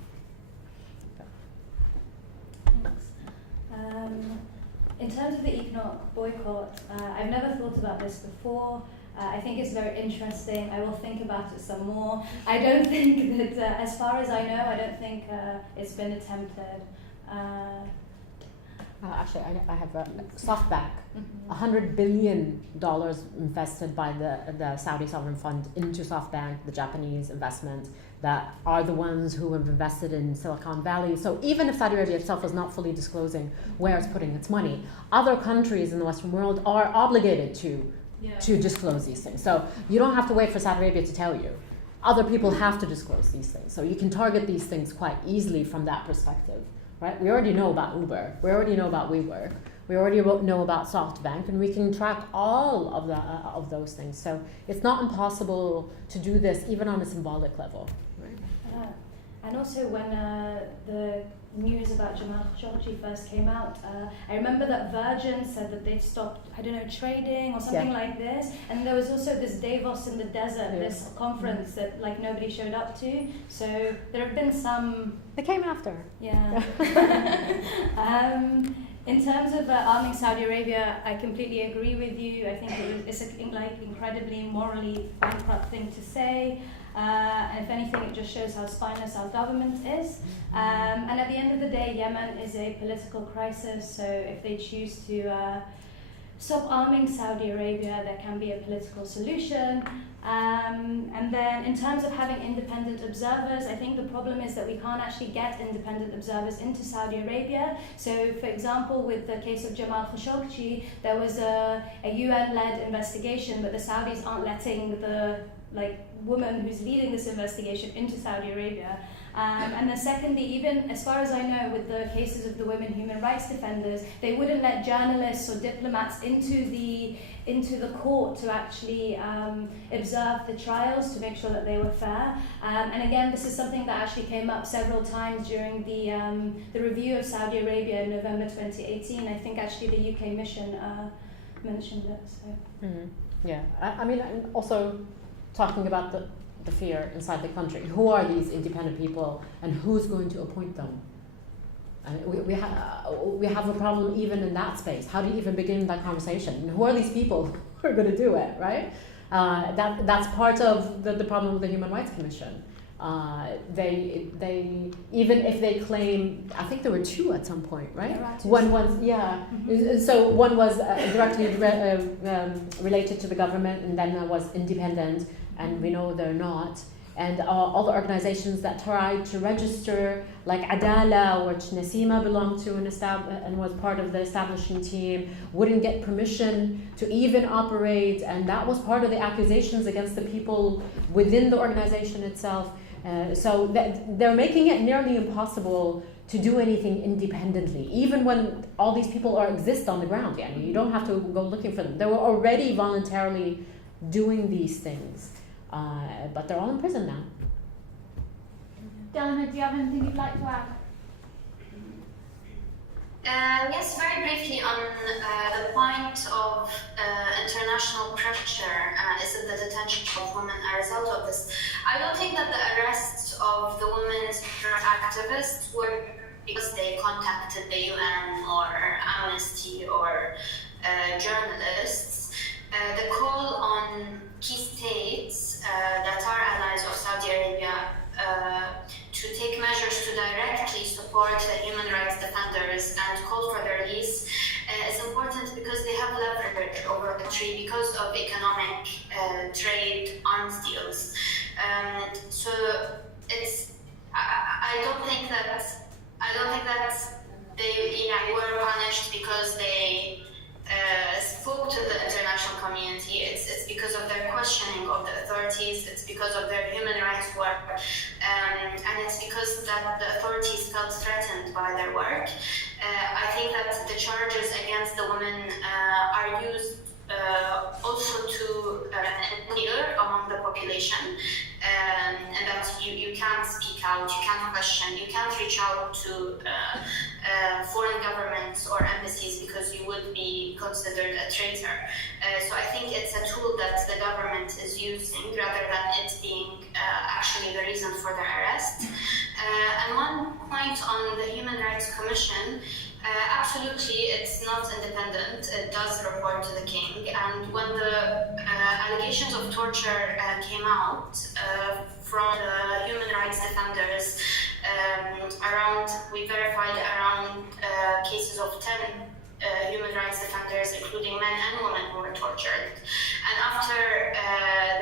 Thanks. In terms of the economic boycott, I've never thought about this before. I think it's very interesting. I will think about it some more. I don't think that, as far as I know, I don't think it's been attempted. Actually, I have a SoftBank, $100 billion invested by the Saudi Sovereign Fund into SoftBank, the Japanese investment, that are the ones who have invested in Silicon Valley. So even if Saudi Arabia itself is not fully disclosing where it's putting its money, other countries in the Western world are obligated to disclose these things. So you don't have to wait for Saudi Arabia to tell you. Other people have to disclose these things. So you can target these things quite easily from that perspective. Right? We already know about Uber. We already know about WeWork. We already know about SoftBank, and we can track all of those things. So it's not impossible to do this, even on a symbolic level. And also when the news about Jamal Khashoggi first came out, I remember that Virgin said that they'd stopped, I don't know, trading or something like this. And there was also this Davos in the desert, this conference that like nobody showed up to. So there have been some... They came after. Yeah. In terms of arming Saudi Arabia, I completely agree with you. I think it's an incredibly morally bankrupt thing to say. And if anything, it just shows how spineless our government is. And at the end of the day, Yemen is a political crisis, so if they choose to stop arming Saudi Arabia, there can be a political solution. And then in terms of having independent observers, I think the problem is that we can't actually get independent observers into Saudi Arabia. So for example, with the case of Jamal Khashoggi, there was a UN-led investigation, but the Saudis aren't letting the woman who's leading this investigation into Saudi Arabia. And then secondly, even as far as I know, with the cases of the women human rights defenders, they wouldn't let journalists or diplomats into the court to actually observe the trials to make sure that they were fair. And again, this is something that actually came up several times during the review of Saudi Arabia in November 2018. I think actually the UK mission mentioned it. So. Mm-hmm. Yeah, I mean, also talking about the fear inside the country. Who are these independent people, and who's going to appoint them? And we have a problem even in that space. How do you even begin that conversation? And who are these people who are going to do it, right? That's part of the problem with the Human Rights Commission. They even if they claim, I think there were two at some point, right? One was so one was directly related to the government, and then was independent, and we know they're not. And all the organizations that tried to register, like Adala, which Nasima belonged to and was part of the establishing team, wouldn't get permission to even operate, and that was part of the accusations against the people within the organization itself. So they're making it nearly impossible to do anything independently, even when all these people exist on the ground. Yeah, you don't have to go looking for them. They were already voluntarily doing these things. But they're all in prison now. Dana, do you have anything you'd like to add? Yes, very briefly on the point of international pressure. Is it the detention of women a result of this? I don't think that the arrests of the women's activists were because they contacted the UN or Amnesty or journalists. The call on key states that are allies of Saudi Arabia to take measures to directly support the human rights defenders and call for their release is important because they have leverage over the country because of economic trade arms deals. So it's I don't think that they were punished because they spoke to the international community. It's because of their questioning of the authorities, it's because of their human rights work, and it's because that the authorities felt threatened by their work. I think that the charges against the women are used also to fear among the population, and that you can't speak out, you can't question, you can't reach out to foreign governments or embassies because you would be considered a traitor. So I think it's a tool that the government is using rather than it being actually the reason for the arrest. And one point on the Human Rights Commission, absolutely, it's not independent. It does report to the king. And when the allegations of torture came out from the human rights defenders, we verified around cases of 10 human rights defenders, including men and women who were tortured. And after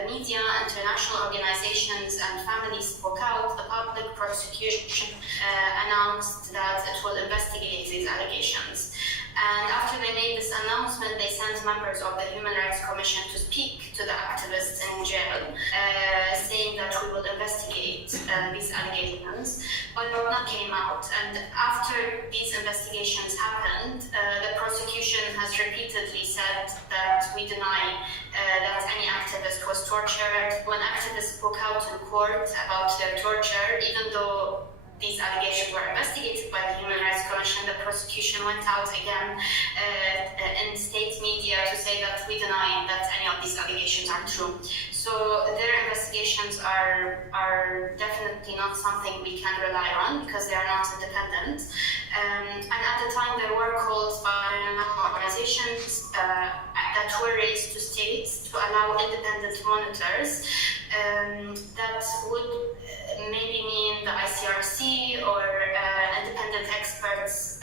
the media, international organizations and families spoke out, the public prosecution announced that it will investigate these allegations. And after they made this announcement, announcement, they sent members of the Human Rights Commission to speak to the activists in jail, saying that we will investigate these allegations, but none came out. And after these investigations happened, the prosecution has repeatedly said that we deny that any activist was tortured. When activists spoke out in court about their torture, even though these allegations were investigated by the Human Rights Commission, the prosecution went out again in state media to say that we deny that any of these allegations are true. So their investigations are definitely not something we can rely on because they are not independent. And at the time there were calls by organizations that were raised to states to allow independent monitors that would maybe mean the ICRC or independent experts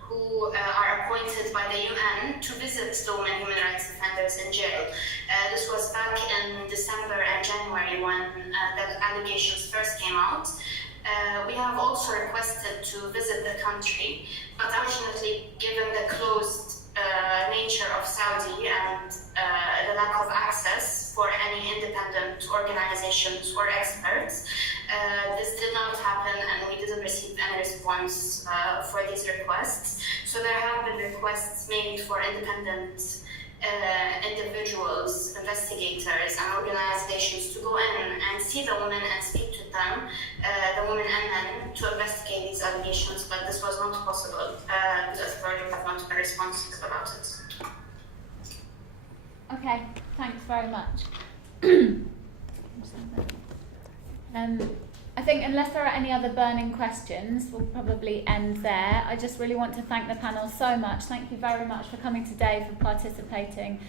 who are appointed by the UN to visit the women human rights defenders in jail. This was back in December and January when the allegations first came out. We have also requested to visit the country, but unfortunately, given the closed nature of Saudi and the lack of access for any independent organizations or experts, this did not happen and we didn't receive any response for these requests. So there have been requests made for independent individuals, investigators and organizations to go in and see the women and speak to them, the women and men, to investigate these allegations, but this was not possible. The authorities have not been responsive about it. Okay, thanks very much. I think unless there are any other burning questions, we'll probably end there. I just really want to thank the panel so much. Thank you very much for coming today, for participating.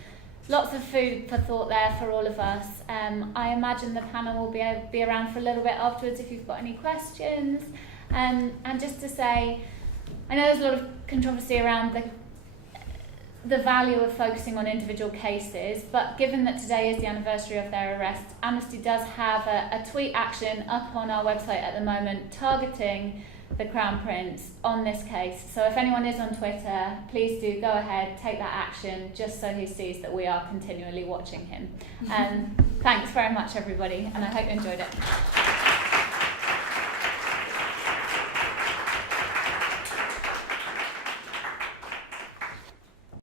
Lots of food for thought there for all of us. I imagine the panel will be around for a little bit afterwards if you've got any questions. And just to say, I know there's a lot of controversy around the value of focusing on individual cases, but given that today is the anniversary of their arrest, Amnesty does have a tweet action up on our website at the moment targeting the Crown Prince on this case. So if anyone is on Twitter, please do go ahead, take that action, just so he sees that we are continually watching him. Thanks very much, everybody, and I hope you enjoyed it.